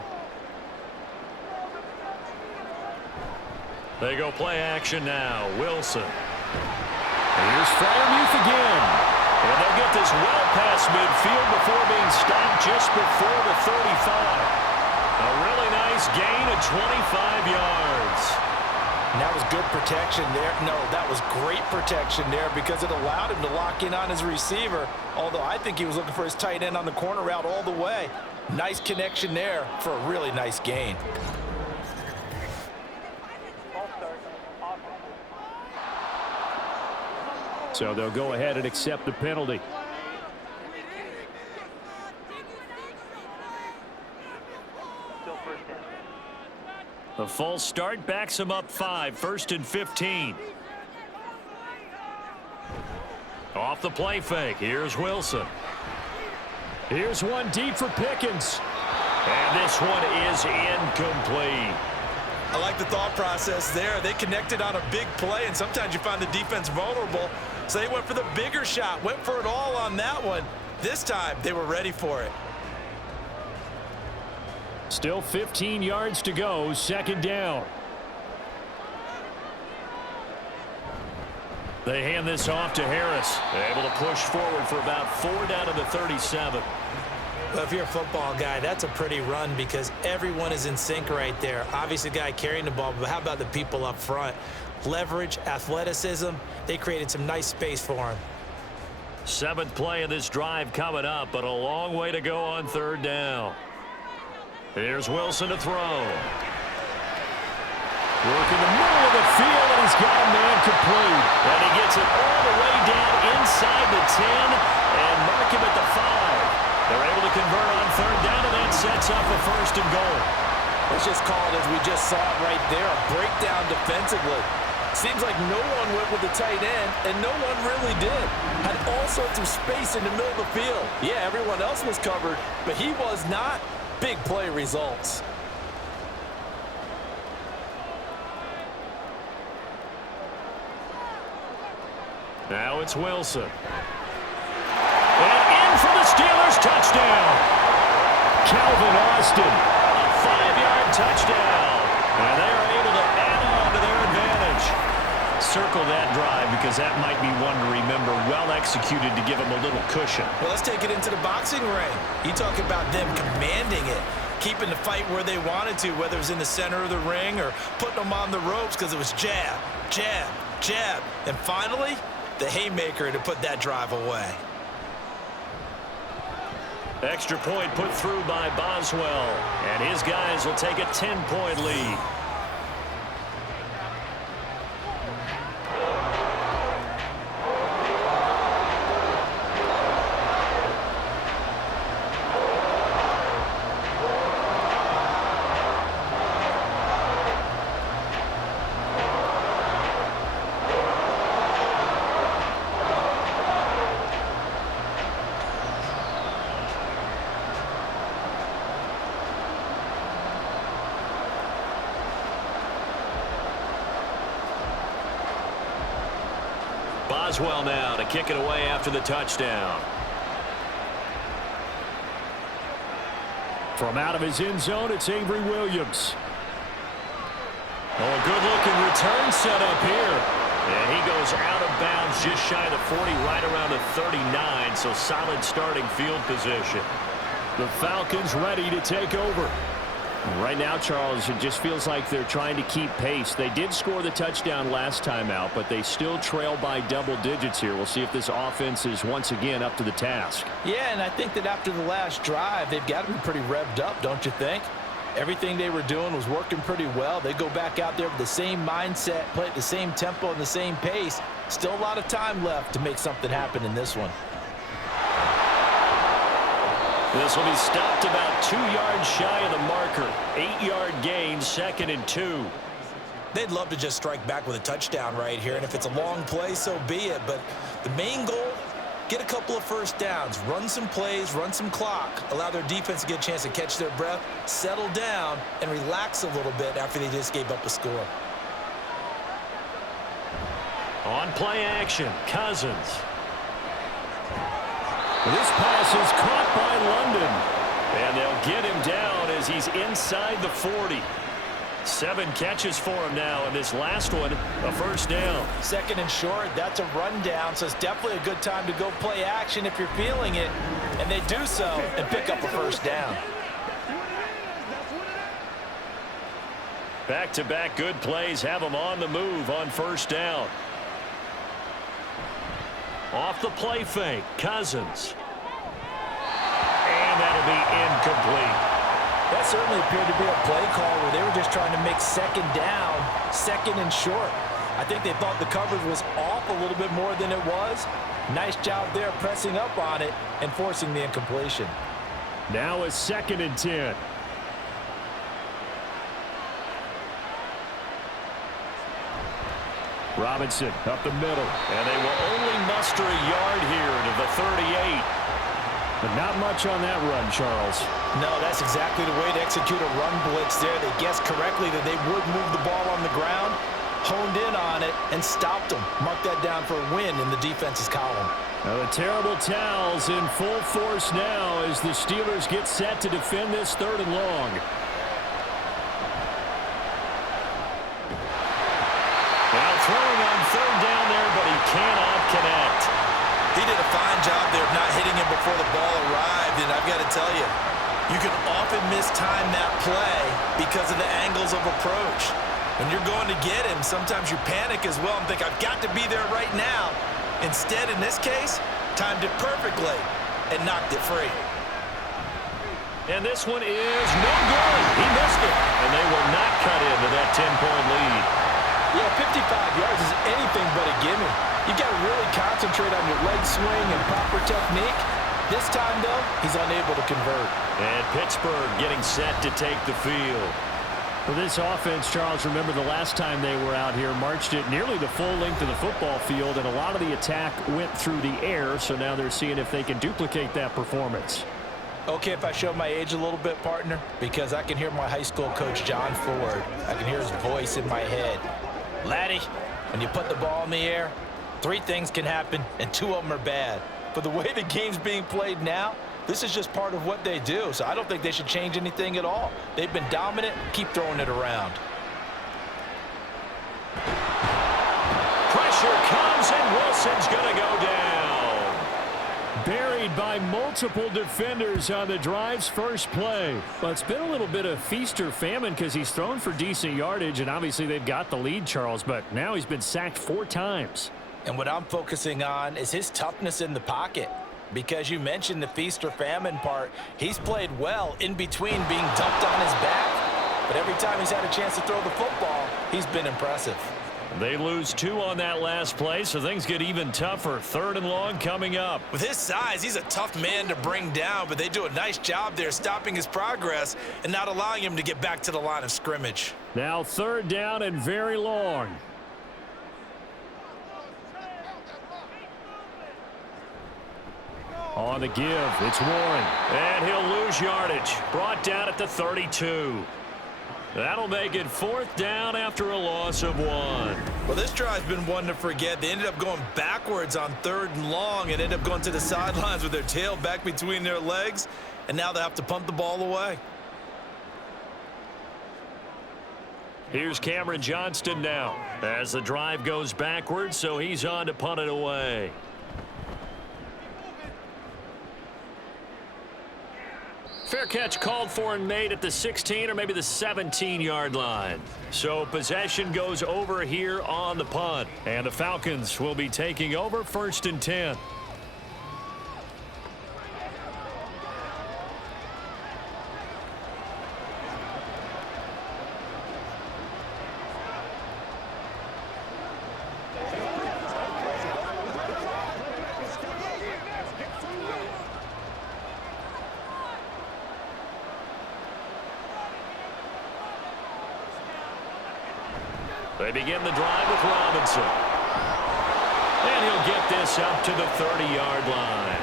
They go play action now. Wilson. Here's Freiermuth again. And they'll get this well past midfield before being stopped just before the 35. A really nice gain of 25 yards. And that was good protection there. No, that was great protection there because it allowed him to lock in on his receiver, although I think he was looking for his tight end on the corner route all the way. Nice connection there for a really nice gain. So they'll go ahead and accept the penalty. The false start backs him up 5, 1st and 15. Off the play fake. Here's Wilson. Here's one deep for Pickens. And this one is incomplete. I like the thought process there. They connected on a big play, and sometimes you find the defense vulnerable. So they went for the bigger shot, went for it all on that one. This time, they were ready for it. Still 15 yards to go, 2nd down. They hand this off to Harris. They're able to push forward for about 4 down to the 37. Well, if you're a football guy, that's a pretty run because everyone is in sync right there. Obviously, the guy carrying the ball, but how about the people up front? Leverage, athleticism, they created some nice space for him. 7th play of this drive coming up, but a long way to go on 3rd down. Here's Wilson to throw. Working the middle of the field, and he's got a man complete. And he gets it all the way down inside the 10 and mark him at the 5. They're able to convert on 3rd down, and that sets up a 1st and goal. Let's just call it as we just saw it right there, a breakdown defensively. Seems like no one went with the tight end, and no one really did. Had all sorts of space in the middle of the field. Yeah, everyone else was covered, but he was not. Big play results. Now it's Wilson. And in for the Steelers, touchdown. Calvin Austin. A 5-yard touchdown. And they are able to add on to their advantage. Circle that drive because that might be one to remember. Well executed to give them a little cushion. Well, let's take it into the boxing ring. You talk about them commanding it, keeping the fight where they wanted to, whether it was in the center of the ring or putting them on the ropes because it was jab, jab, jab. And finally, the haymaker to put that drive away. Extra point put through by Boswell. And his guys will take a 10-point lead. Boswell now to kick it away after the touchdown. From out of his end zone, it's Avery Williams. Oh, a good-looking return set up here. And he goes out of bounds just shy of the 40, right around the 39, so solid starting field position. The Falcons ready to take over. Right now, Charles, it just feels like they're trying to keep pace. They did score the touchdown last time out, but they still trail by double digits here. We'll see if this offense is once again up to the task. Yeah, and I think that after the last drive, they've got to be pretty revved up, don't you think? Everything they were doing was working pretty well. They go back out there with the same mindset, play at the same tempo and the same pace. Still a lot of time left to make something happen in this one. This will be stopped about 2 yards shy of the marker. 8-yard gain, 2nd and 2. They'd love to just strike back with a touchdown right here, and if it's a long play, so be it. But the main goal, get a couple of first downs, run some plays, run some clock, allow their defense to get a chance to catch their breath, settle down, and relax a little bit after they just gave up a score. On play action, Cousins. This pass is caught by London. And they'll get him down as he's inside the 40. 7 catches for him now, and this last one, a first down. Second and short, that's a rundown, so it's definitely a good time to go play action if you're feeling it. And they do so and pick up a first down. Back-to-back good plays have them on the move on first down. Off the play fake, Cousins. And that'll be incomplete. That certainly appeared to be a play call where they were just trying to make second down, second and short. I think they thought the coverage was off a little bit more than it was. Nice job there pressing up on it and forcing the incompletion. Now a 2nd and 10. Robinson up the middle, and they will only muster a yard here to the 38. But not much on that run, Charles. No, that's exactly the way to execute a run blitz there. They guessed correctly that they would move the ball on the ground, honed in on it, and stopped them. Mark that down for a win in the defense's column. Now the terrible towels in full force now as the Steelers get set to defend this 3rd and long. Now throwing on 3rd down there, but he cannot connect. He did a fine job there of not hitting him before the ball arrived, and I've got to tell you, you can often mistime that play because of the angles of approach. When you're going to get him, sometimes you panic as well and think, I've got to be there right now. Instead, in this case, timed it perfectly and knocked it free. And this one is no good. He missed it, and they will not cut into that 10-point lead. Yeah, 55 yards is anything but a gimme. You got to really concentrate on your leg swing and proper technique. This time, though, he's unable to convert. And Pittsburgh getting set to take the field. For this offense, Charles, remember the last time they were out here, marched it nearly the full length of the football field, and a lot of the attack went through the air, so now they're seeing if they can duplicate that performance. Okay, if I show my age a little bit, partner, because I can hear my high school coach, John Ford. I can hear his voice in my head. Laddie, when you put the ball in the air, 3 things can happen, and 2 of them are bad. But the way the game's being played now, this is just part of what they do, so I don't think they should change anything at all. They've been dominant. Keep throwing it around. Pressure comes, and Wilson's going to go down. Buried by multiple defenders on the drive's first play. Well, it's been a little bit of feast or famine because he's thrown for decent yardage, and obviously they've got the lead, Charles, but now he's been sacked 4 times. And what I'm focusing on is his toughness in the pocket. Because you mentioned the feast or famine part, he's played well in between being dumped on his back. But every time he's had a chance to throw the football, he's been impressive. They lose 2 on that last play, so things get even tougher. 3rd and long coming up. With his size, he's a tough man to bring down, but they do a nice job there stopping his progress and not allowing him to get back to the line of scrimmage. Now 3rd down and very long. On the give, it's Warren. And he'll lose yardage. Brought down at the 32. That'll make it 4th down after a loss of 1. Well, this drive's been one to forget. They ended up going backwards on 3rd and long and ended up going to the sidelines with their tail back between their legs. And now they have to punt the ball away. Here's Cameron Johnston now as the drive goes backwards, so he's on to punt it away. Fair catch called for and made at the 16 or maybe the 17-yard line. So possession goes over here on the punt. And the Falcons will be taking over 1st and 10. They begin the drive with Robinson. And he'll get this up to the 30-yard line.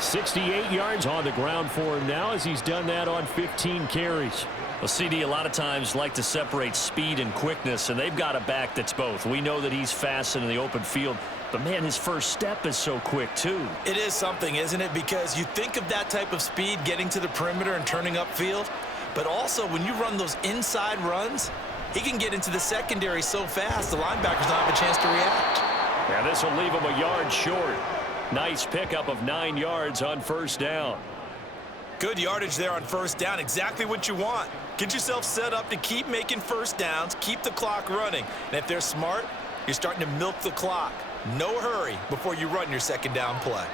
68 yards on the ground for him now as he's done that on 15 carries. Well, CD, a lot of times like to separate speed and quickness, and they've got a back that's both. We know that he's fast in the open field, but, man, his first step is so quick, too. It is something, isn't it? Because you think of that type of speed getting to the perimeter and turning upfield, But also, when you run those inside runs, he can get into the secondary so fast, the linebackers don't have a chance to react. Yeah, this will leave him a yard short. Nice pickup of 9 yards on first down. Good yardage there on first down. Exactly what you want. Get yourself set up to keep making first downs, keep the clock running. And if they're smart, you're starting to milk the clock. No hurry before you run your second down play.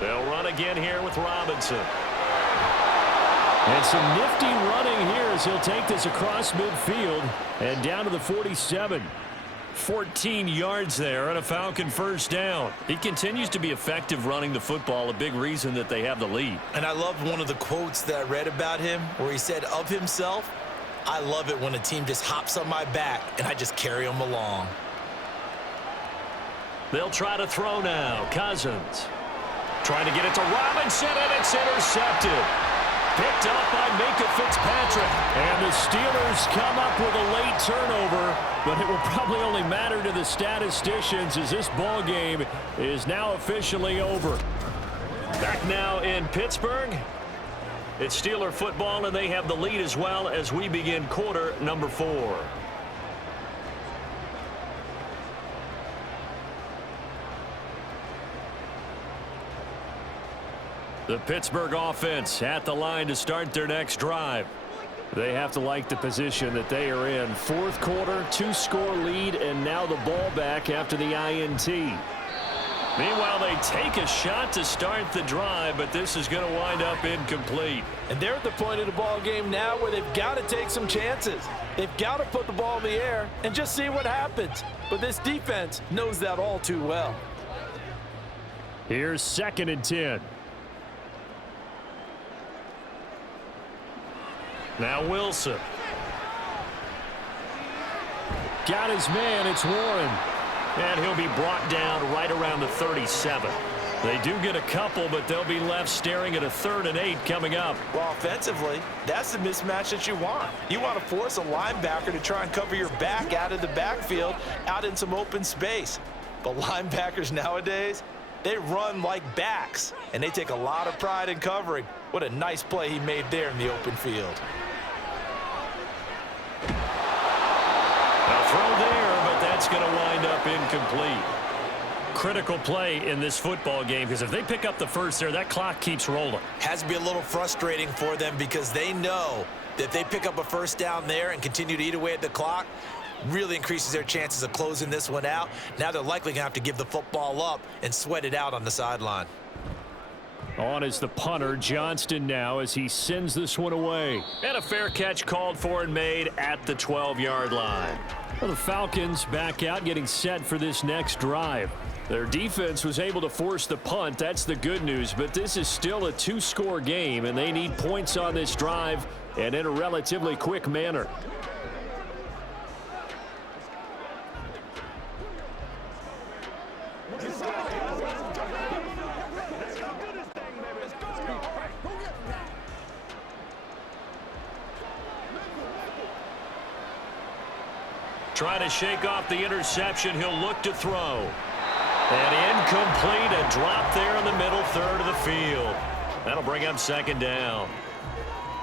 They'll run again here with Robinson. And some nifty running here as he'll take this across midfield and down to the 47. 14 yards there and a Falcon first down. He continues to be effective running the football, a big reason that they have the lead. And I love one of the quotes that I read about him where he said of himself, "I love it when a team just hops on my back and I just carry them along." They'll try to throw now. Cousins trying to get it to Robinson, and it's intercepted. Picked up by Minka Fitzpatrick. And the Steelers come up with a late turnover, but it will probably only matter to the statisticians as this ball game is now officially over. Back now in Pittsburgh. It's Steeler football, and they have the lead as well as we begin quarter number 4. The Pittsburgh offense at the line to start their next drive. They have to like the position that they are in. Fourth quarter, 2-score lead, and now the ball back after the INT. Meanwhile, they take a shot to start the drive, but this is going to wind up incomplete. And they're at the point of the ball game now where they've got to take some chances. They've got to put the ball in the air and just see what happens. But this defense knows that all too well. Here's 2nd and 10. Now Wilson. Got his man, it's Warren. And he'll be brought down right around the 37. They do get a couple, but they'll be left staring at a 3rd and 8 coming up. Well, offensively, that's the mismatch that you want. You want to force a linebacker to try and cover your back out of the backfield, out in some open space. But linebackers nowadays, they run like backs, and they take a lot of pride in covering. What a nice play he made there in the open field. A throw there, but that's going to wind up incomplete. Critical play in this football game, because if they pick up the first there, that clock keeps rolling. Has to be a little frustrating for them because they know that if they pick up a first down there and continue to eat away at the clock, really increases their chances of closing this one out. Now they're likely going to have to give the football up and sweat it out on the sideline. On is the punter, Johnston, now as he sends this one away. And a fair catch called for and made at the 12-yard line. Well, the Falcons back out, getting set for this next drive. Their defense was able to force the punt. That's the good news. But this is still a 2-score game, and they need points on this drive and in a relatively quick manner. Trying to shake off the interception. He'll look to throw. And incomplete. A drop there in the middle third of the field. That'll bring up 2nd down.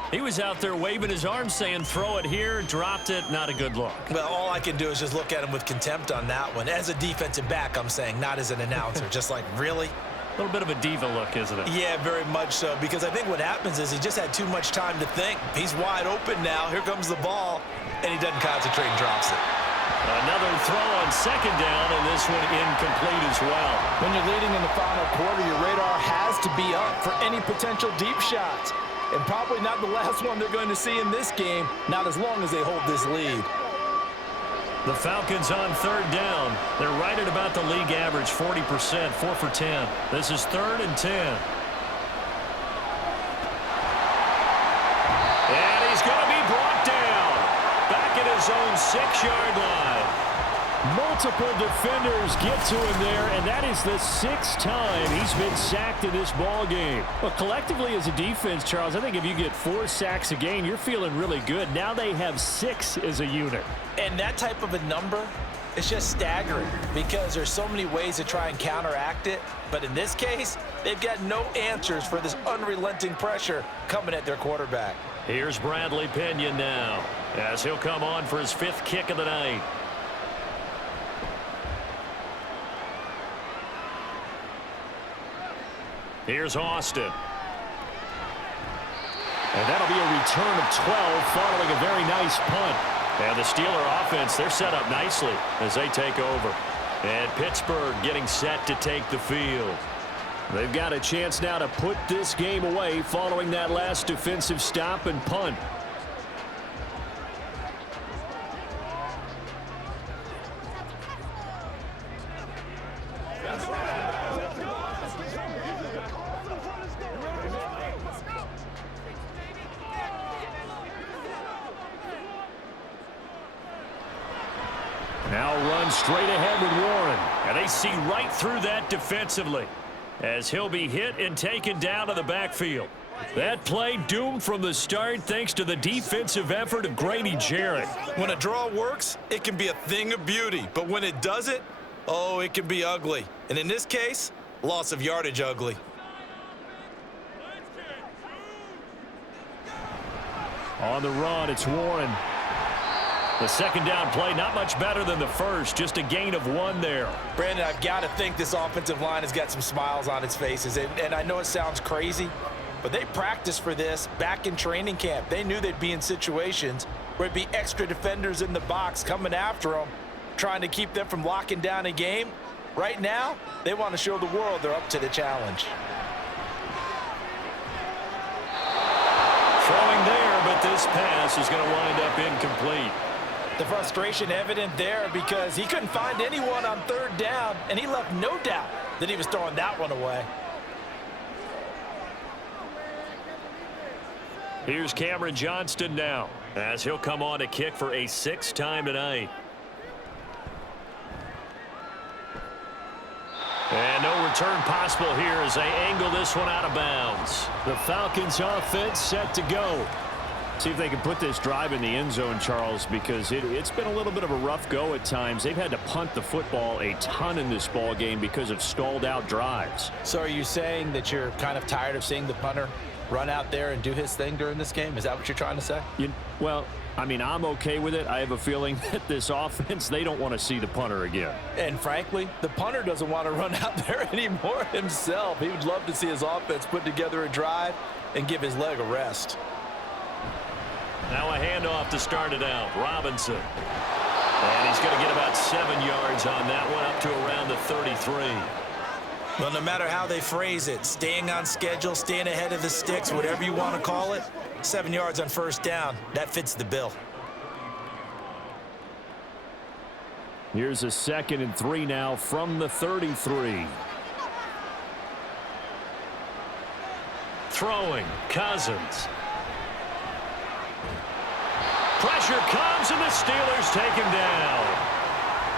He was out there waving his arms saying throw it here, dropped it, not a good look. Well, all I can do is just look at him with contempt on that one. As a defensive back, I'm saying, not as an announcer. Just like, really? A little bit of a diva look, isn't it? Yeah, very much so, because I think what happens is he just had too much time to think. He's wide open now. Here comes the ball, and he doesn't concentrate and drops it. Another throw on 2nd down, and this one incomplete as well. When you're leading in the final quarter, your radar has to be up for any potential deep shots. And probably not the last one they're going to see in this game, not as long as they hold this lead. The Falcons on 3rd down. They're right at about the league average, 40%, 4 for 10. This is 3rd and 10. And he's going to be brought down back at his own 6-yard line. Multiple defenders get to him there, and that is the 6th time he's been sacked in this ball game. But collectively as a defense, Charles, I think if you get 4 sacks a game, you're feeling really good. Now they have 6 as a unit. And that type of a number It's just staggering because there's so many ways to try and counteract it. But in this case, they've got no answers for this unrelenting pressure coming at their quarterback. Here's Bradley Pinion now, as he'll come on for his 5th kick of the night. Here's Austin. And that'll be a return of 12 following a very nice punt. And the Steeler offense, they're set up nicely as they take over. And Pittsburgh getting set to take the field. They've got a chance now to put this game away following that last defensive stop and punt. Now run straight ahead with Warren. And they see right through that defensively as he'll be hit and taken down to the backfield. That play doomed from the start thanks to the defensive effort of Grady Jarrett. When a draw works, it can be a thing of beauty. But when it doesn't, oh, it can be ugly. And in this case, loss of yardage ugly. On the run, it's Warren. The second down play, not much better than the first, just a gain of 1 there. Brandon, I've got to think this offensive line has got some smiles on its faces. And I know it sounds crazy, but they practiced for this back in training camp. They knew they'd be in situations where it'd be extra defenders in the box coming after them, trying to keep them from locking down a game. Right now, they want to show the world they're up to the challenge. Throwing there, but this pass is going to wind up incomplete. The frustration evident there because he couldn't find anyone on 3rd down, and he left no doubt that he was throwing that one away. Here's Cameron Johnston now, as he'll come on to kick for a 6th time tonight. And no return possible here as they angle this one out of bounds. The Falcons offense set to go. See if they can put this drive in the end zone, Charles, because it's been a little bit of a rough go at times. They've had to punt the football a ton in this ball game because of stalled out drives. So are you saying that you're kind of tired of seeing the punter run out there and do his thing during this game? Is that what you're trying to say? Well, I mean, I'm okay with it. I have a feeling that this offense, they don't want to see the punter again. And frankly, the punter doesn't want to run out there anymore himself. He would love to see his offense put together a drive and give his leg a rest. Now a handoff to start it out. Robinson. And he's going to get about 7 yards on that one, up to around the 33. Well, no matter how they phrase it, staying on schedule, staying ahead of the sticks, whatever you want to call it, 7 yards on 1st down, that fits the bill. Here's a 2nd and 3 now from the 33. Throwing, Cousins. Pressure comes, and the Steelers take him down.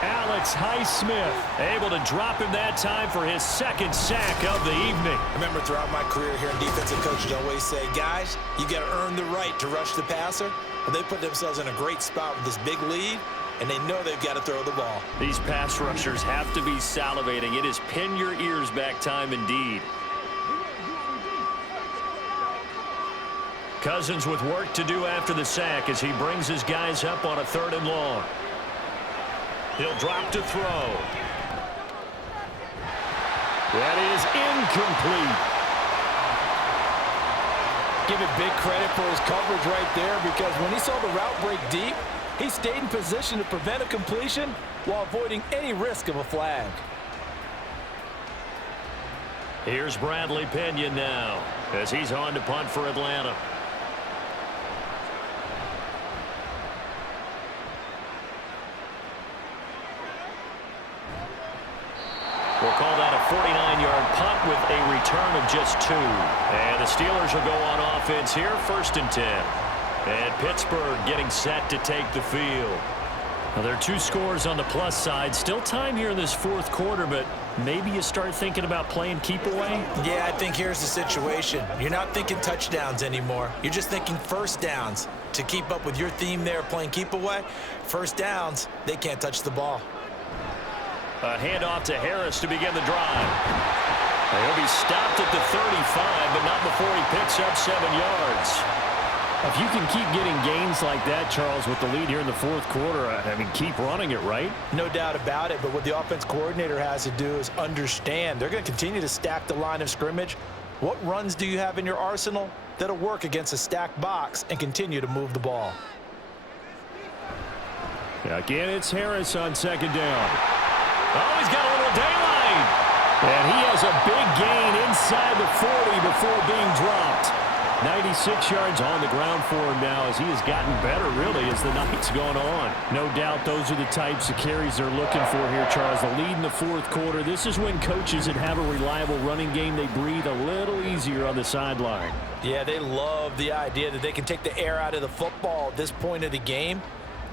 Alex Highsmith able to drop him that time for his 2nd sack of the evening. I remember throughout my career here, defensive coaches always say, guys, you got to earn the right to rush the passer. But they put themselves in a great spot with this big lead, and they know they've got to throw the ball. These pass rushers have to be salivating. It is pin your ears back time indeed. Cousins with work to do after the sack as he brings his guys up on a 3rd and long. He'll drop to throw. That is incomplete. Give it big credit for his coverage right there, because when he saw the route break deep, he stayed in position to prevent a completion while avoiding any risk of a flag. Here's Bradley Pinion now as he's on to punt for Atlanta. We'll call that a 49-yard punt with a return of just 2. And the Steelers will go on offense here, 1st and 10. And Pittsburgh getting set to take the field. Now, there are 2 scores on the plus side. Still time here in this 4th quarter, but maybe you start thinking about playing keep away? Yeah, I think here's the situation. You're not thinking touchdowns anymore. You're just thinking 1st downs. To keep up with your theme there, playing keep away, 1st downs, they can't touch the ball. A handoff to Harris to begin the drive. He'll be stopped at the 35, but not before he picks up 7 yards. If you can keep getting gains like that, Charles, with the lead here in the fourth quarter, I mean, keep running it, right? No doubt about it, but what the offense coordinator has to do is understand they're going to continue to stack the line of scrimmage. What runs do you have in your arsenal that'll work against a stacked box and continue to move the ball? Again, it's Harris on second down. Oh, he's got a little daylight. And he has a big gain inside the 40 before being dropped. 96 yards on the ground for him now as he has gotten better, really, as the night's gone on. No doubt those are the types of carries they're looking for here, Charles. The lead in the fourth quarter. This is when coaches that have a reliable running game, they breathe a little easier on the sideline. Yeah, they love the idea that they can take the air out of the football at this point of the game.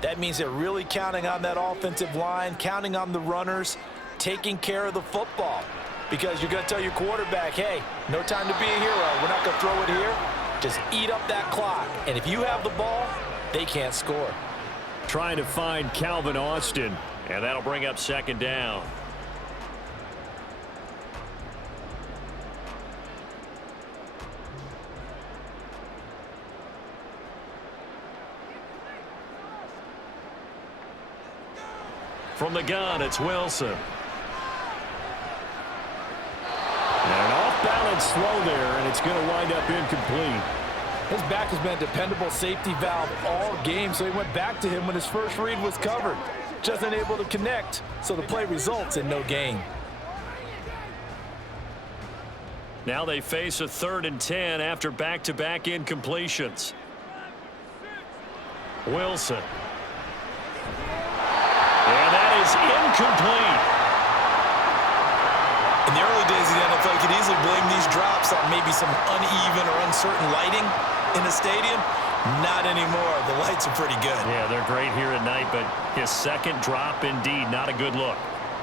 That means they're really counting on that offensive line, counting on the runners, taking care of the football. Because you're going to tell your quarterback, hey, no time to be a hero. We're not going to throw it here. Just eat up that clock. And if you have the ball, they can't score. Trying to find Calvin Austin. And that'll bring up second down. From the gun, it's Wilson. And an off-balance throw there, and it's going to wind up incomplete. His back has been a dependable safety valve all game, so he went back to him when his first read was covered. Just unable to connect, so the play results in no gain. Now they face a 3rd and 10 after back-to-back incompletions. Wilson. And that is incomplete. In the early days of the NFL, you could easily blame these drops on maybe some uneven or uncertain lighting in the stadium. Not anymore. The lights are pretty good. Yeah, they're great here at night, but his second drop, indeed, not a good look.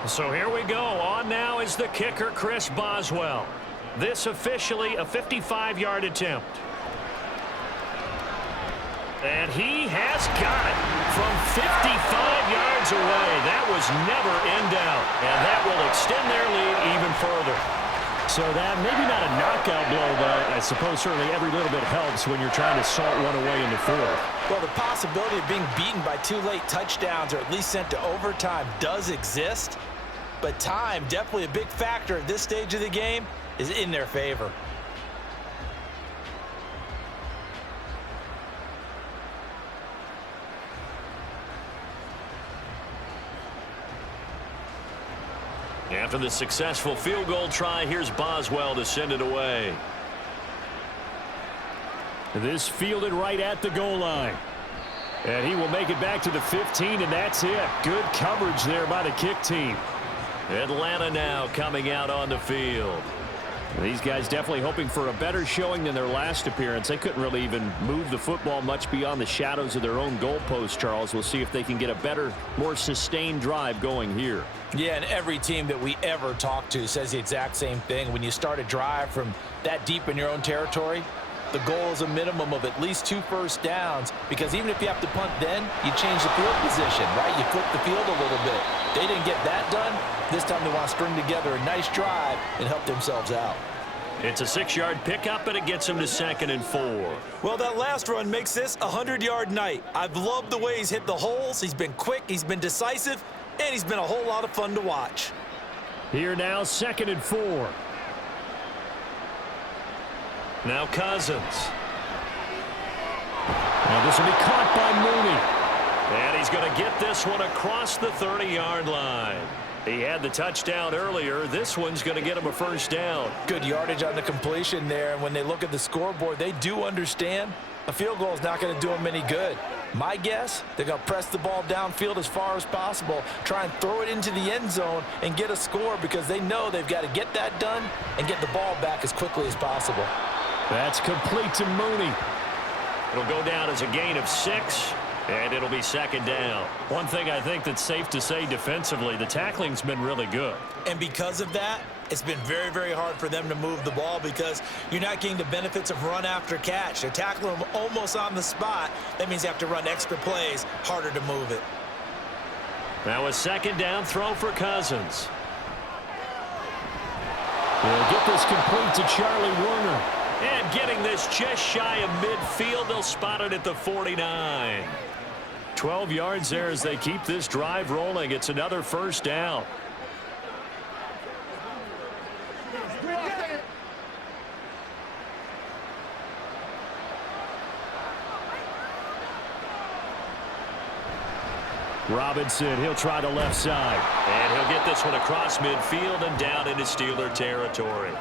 So here we go. On now is the kicker, Chris Boswell. This officially a 55-yard attempt. And he has got it from 55 yards away. That was never in doubt. And that will extend their lead even further. So that maybe not a knockout blow, but I suppose certainly every little bit helps when you're trying to salt one away in the fourth. Well, the possibility of being beaten by 2 late touchdowns or at least sent to overtime does exist. But time, definitely a big factor at this stage of the game, is in their favor. After the successful field goal try, here's Boswell to send it away. This fielded right at the goal line. And he will make it back to the 15, and that's it. Good coverage there by the kick team. Atlanta now coming out on the field. These guys definitely hoping for a better showing than their last appearance. They couldn't really even move the football much beyond the shadows of their own goalpost, Charles. We'll see if they can get a better, more sustained drive going here. Yeah, and every team that we ever talk to says the exact same thing. When you start a drive from that deep in your own territory, the goal is a minimum of at least 2 first downs, because even if you have to punt then, you change the field position, right? You flip the field a little bit. They didn't get that done. This time they want to string together a nice drive and help themselves out. It's a 6-yard pickup, and it gets him to 2nd and 4. Well, that last run makes this a 100-yard night. I've loved the way he's hit the holes. He's been quick, he's been decisive, and he's been a whole lot of fun to watch. Here now, 2nd and 4. Now Cousins. Now this will be caught by Mooney. And he's going to get this one across the 30-yard line. He had the touchdown earlier. This one's going to get him a first down. Good yardage on the completion there. And when they look at the scoreboard, they do understand a field goal is not going to do them any good. My guess, they're going to press the ball downfield as far as possible, try and throw it into the end zone and get a score, because they know they've got to get that done and get the ball back as quickly as possible. That's complete to Mooney. It'll go down as a gain of 6. And it'll be 2nd down. One thing I think that's safe to say defensively, the tackling's been really good. And because of that, it's been very, very hard for them to move the ball, because you're not getting the benefits of run after catch. They're tackling them almost on the spot. That means you have to run extra plays, harder to move it. Now a second down throw for Cousins. They'll get this complete to Charlie Warner. And getting this just shy of midfield, they'll spot it at the 49. 12 yards there as they keep this drive rolling. It's another first down. Robinson, he'll try the left side. And he'll get this one across midfield and down into Steeler territory.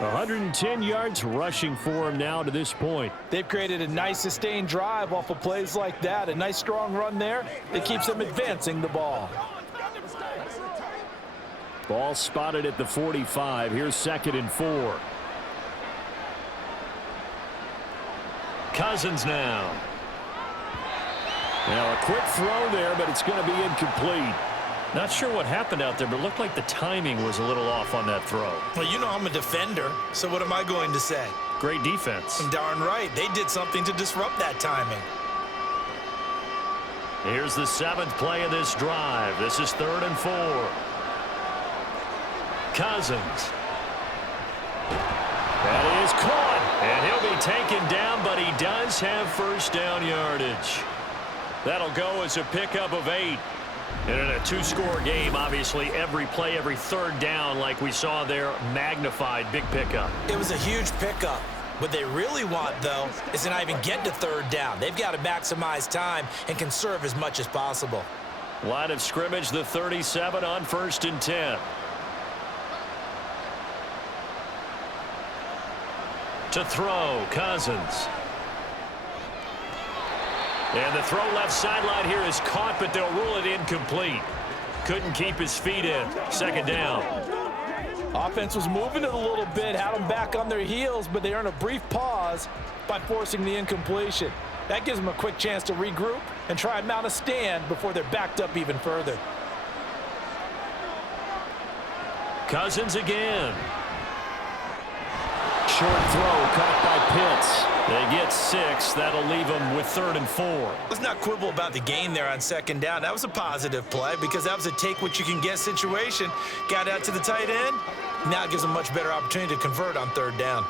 110 yards rushing for him now to this point. They've created a nice sustained drive off of plays like that. A nice strong run there that keeps them advancing the ball. Ball spotted at the 45. Here's 2nd and 4. Cousins now. Now a quick throw there, but it's going to be incomplete. Not sure what happened out there, but it looked like the timing was a little off on that throw. Well, you know I'm a defender, so what am I going to say? Great defense. Darn right. They did something to disrupt that timing. Here's the 7th play of this drive. This is 3rd and 4. Cousins. That is caught. And he'll be taken down, but he does have first down yardage. That'll go as a pickup of 8. And in a 2-score game, obviously, every play, every 3rd down, like we saw there, magnified, big pickup. It was a huge pickup. What they really want, though, is to not even get to 3rd down. They've got to maximize time and conserve as much as possible. Line of scrimmage, the 37 on 1st and 10. To throw, Cousins. And the throw left sideline here is caught, but they'll rule it incomplete. Couldn't keep his feet in. 2nd down. Offense was moving it a little bit, had them back on their heels, but they earned a brief pause by forcing the incompletion. That gives them a quick chance to regroup and try and mount a stand before they're backed up even further. Cousins again. Short throw caught by Pitts. They get 6. That'll leave them with 3rd and 4. Let's not quibble about the gain there on 2nd down. That was a positive play because that was a take-what-you-can-get situation. Got out to the tight end. Now it gives them a much better opportunity to convert on 3rd down.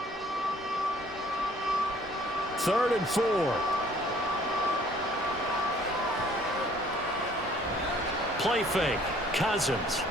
3rd and 4. Play fake. Cousins.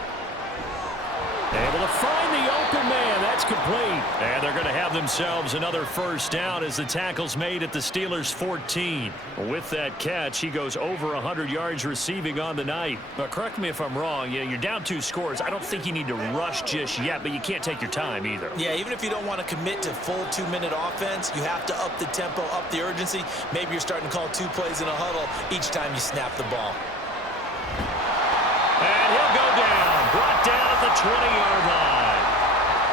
Able to find the open man. That's complete. And they're going to have themselves another first down as the tackle's made at the Steelers' 14. With that catch, he goes over 100 yards receiving on the night. But correct me if I'm wrong. You're down 2 scores. I don't think you need to rush just yet, but you can't take your time either. Yeah, even if you don't want to commit to full 2-minute offense, you have to up the tempo, up the urgency. Maybe you're starting to call 2 plays in a huddle each time you snap the ball. And he'll go down. Brought down at the 20-yard line.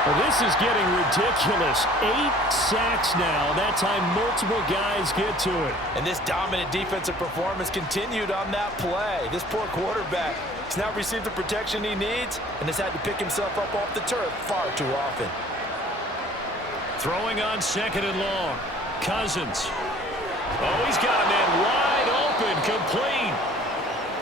Well, this is getting ridiculous. 8 sacks now. That time multiple guys get to it. And this dominant defensive performance continued on that play. This poor quarterback has now received the protection he needs and has had to pick himself up off the turf far too often. Throwing on 2nd and long. Cousins. Oh, he's got a man wide open, complete.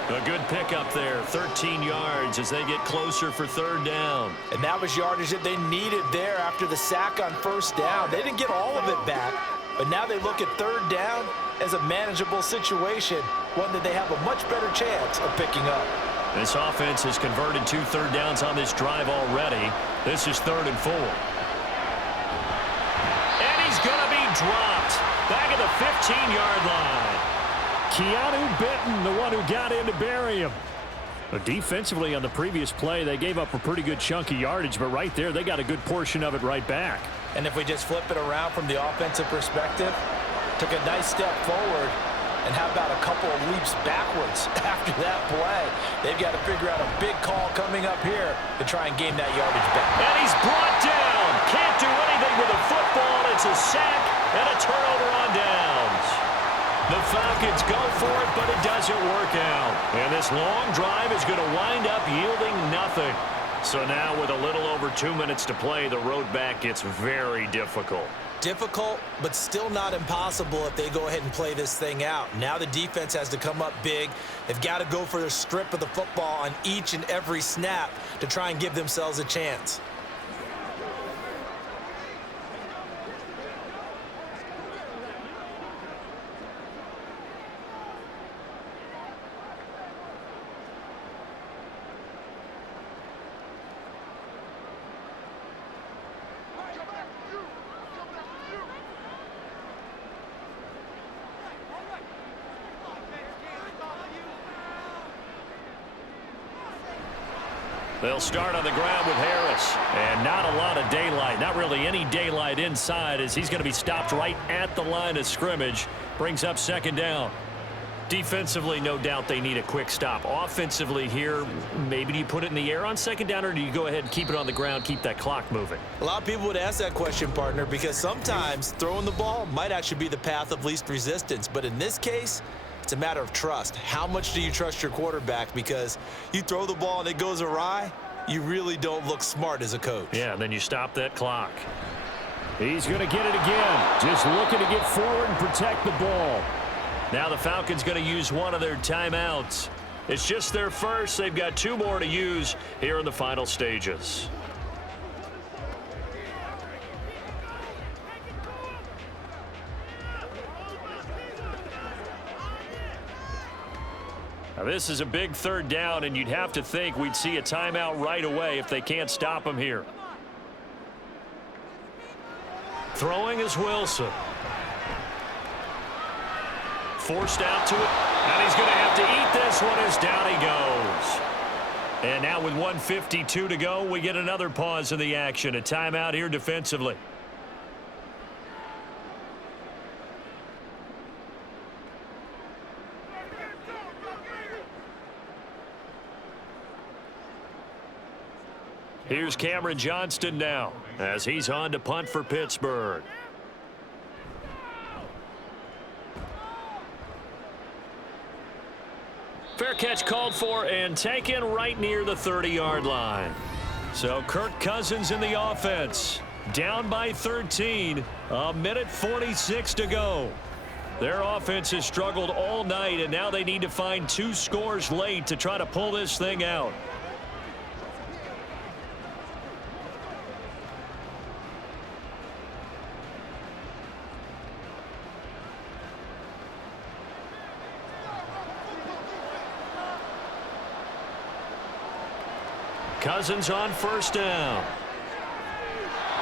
A good pickup there, 13 yards as they get closer for 3rd down. And that was yardage that they needed there after the sack on 1st down. They didn't get all of it back, but now they look at 3rd down as a manageable situation, one that they have a much better chance of picking up. This offense has converted 2 third downs on this drive already. This is 3rd and 4. And he's going to be dropped back at the 15-yard line. Keanu Benton, the one who got in to bury him. But defensively on the previous play, they gave up a pretty good chunk of yardage, but right there, they got a good portion of it right back. And if we just flip it around from the offensive perspective, took a nice step forward, and how about a couple of leaps backwards after that play? They've got to figure out a big call coming up here to try and gain that yardage back. And he's brought down. Can't do anything with a football. It's a sack and a turnover on downs. The Falcons go for it, but it doesn't work out. And this long drive is going to wind up yielding nothing. So now with a little over 2 minutes to play, the road back gets very difficult. difficult, but still not impossible if they go ahead and play this thing out. Now the defense has to come up big. They've got to go for the strip of the football on each and every snap to try and give themselves a chance. They'll start on the ground with Harris. And not a lot of daylight. Not really any daylight inside as he's going to be stopped right at the line of scrimmage. Brings up second down. Defensively, no doubt they need a quick stop. Offensively here, maybe do you put it in the air on second down, or do you go ahead and keep it on the ground, keep that clock moving? A lot of people would ask that question, partner, because sometimes throwing the ball might actually be the path of least resistance. But in this case, it's a matter of trust. How much do you trust your quarterback? Because you throw the ball and it goes awry, you really don't look smart as a coach. Yeah, then you stop that clock. He's going to get it again. Just looking to get forward and protect the ball. Now the Falcons going to use one of their timeouts. It's just their first. They've got 2 more to use here in the final stages. Now this is a big third down, and you'd have to think we'd see a timeout right away if they can't stop him here. Throwing is Wilson. Forced out to it, and he's going to have to eat this one as down he goes. And now with 1:52 to go, we get another pause in the action. A timeout here defensively. Here's Cameron Johnston now as he's on to punt for Pittsburgh. Fair catch called for and taken right near the 30-yard line. So Kirk Cousins in the offense. Down by 13. 1:46 to go. Their offense has struggled all night, and now they need to find 2 scores late to try to pull this thing out. Cousins on first down.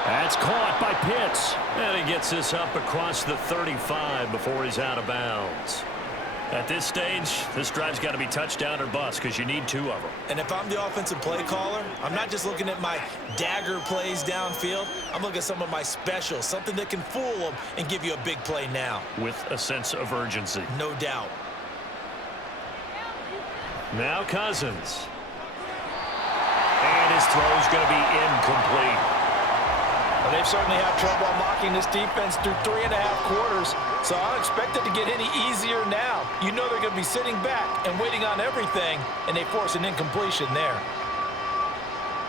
That's caught by Pitts. And he gets this up across the 35 before he's out of bounds. At this stage, this drive's got to be touchdown or bust because you need 2 of them. And if I'm the offensive play caller, I'm not just looking at my dagger plays downfield. I'm looking at some of my specials, something that can fool them and give you a big play now. With a sense of urgency. No doubt. Now Cousins. And his throw's going to be incomplete. Well, they've certainly had trouble unlocking this defense through 3.5 quarters, so I don't expect it to get any easier now. You know they're going to be sitting back and waiting on everything, and they force an incompletion there.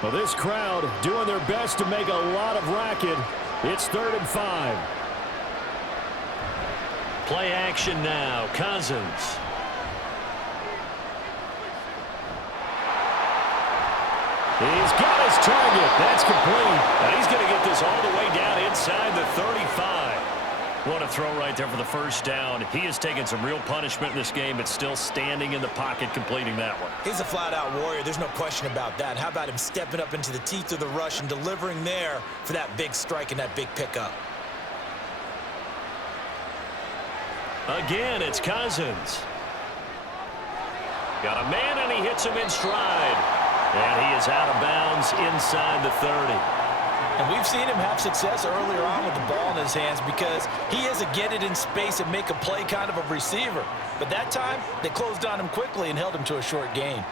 Well, this crowd doing their best to make a lot of racket. It's 3rd and 5. Play action now. Cousins. He's got his target. That's complete. And he's going to get this all the way down inside the 35. What a throw right there for the first down. He has taken some real punishment in this game, but still standing in the pocket completing that one. He's a flat-out warrior. There's no question about that. How about him stepping up into the teeth of the rush and delivering there for that big strike and that big pickup? Again, it's Cousins. Got a man, and he hits him in stride. And he is out of bounds inside the 30. And we've seen him have success earlier on with the ball in his hands because he is a get it in space and make a play kind of a receiver. But that time, they closed on him quickly and held him to a short gain.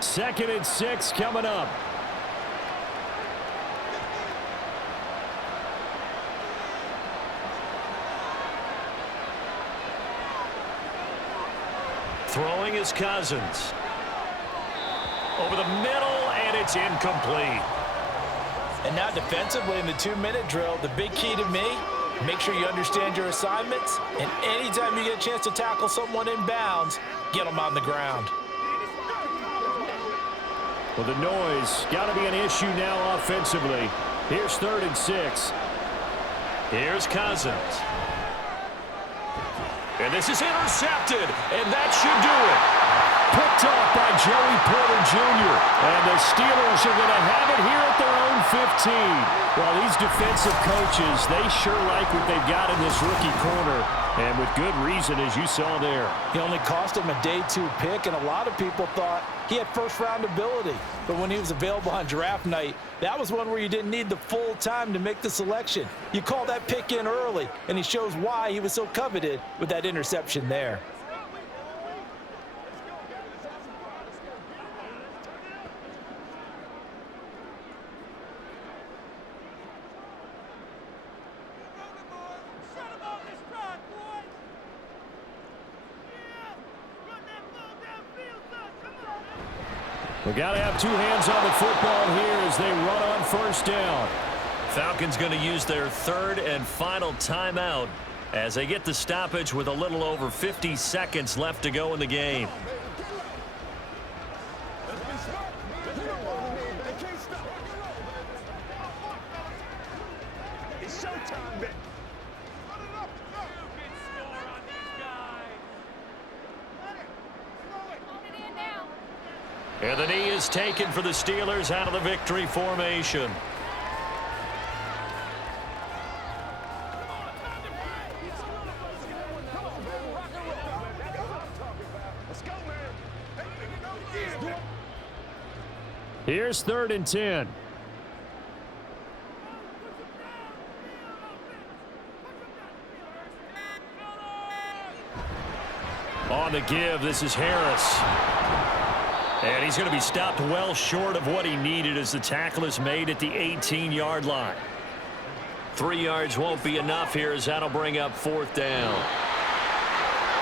2nd and 6 coming up. Throwing is Cousins. Over the middle, and it's incomplete. And now defensively in the 2-minute drill, the big key to me, make sure you understand your assignments, and anytime you get a chance to tackle someone in bounds, get them on the ground. Well, the noise got to be an issue now offensively. Here's 3rd and 6. Here's Cousins. And this is intercepted, and that should do it. Picked off by Joey Porter Jr. And the Steelers are going to have it here at their own 15. Well, these defensive coaches, they sure like what they've got in this rookie corner. And with good reason, as you saw there. He only cost him a day 2 pick, and a lot of people thought he had first-round ability. But when he was available on draft night, that was one where you didn't need the full time to make the selection. You call that pick in early, and he shows why he was so coveted with that interception there. We got to have 2 hands on the football here as they run on 1st down. Falcons going to use their 3rd and final timeout as they get the stoppage with a little over 50 seconds left to go in the game. And the knee is taken for the Steelers out of the victory formation. Here's 3rd and 10. On the give, this is Harris. And he's going to be stopped well short of what he needed as the tackle is made at the 18-yard line. 3 yards won't be enough here as that'll bring up 4th down.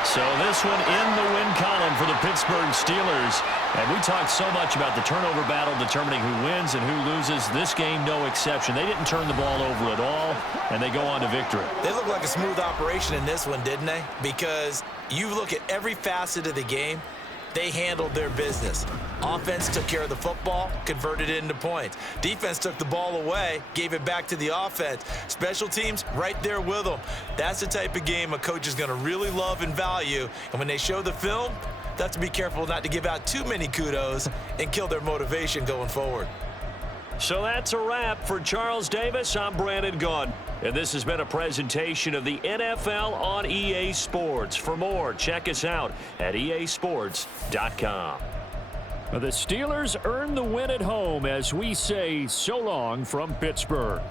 So this one in the win column for the Pittsburgh Steelers. And we talked so much about the turnover battle determining who wins and who loses. This game, no exception. They didn't turn the ball over at all, and they go on to victory. They look like a smooth operation in this one, didn't they? Because you look at every facet of the game, they handled their business. Offense took care of the football, converted it into points. Defense took the ball away, gave it back to the offense. Special teams right there with them. That's the type of game a coach is going to really love and value. And when they show the film, they have to be careful not to give out too many kudos and kill their motivation going forward. So that's a wrap for Charles Davis. I'm Brandon Gunn. And this has been a presentation of the NFL on EA Sports. For more, check us out at easports.com. The Steelers earn the win at home as we say so long from Pittsburgh.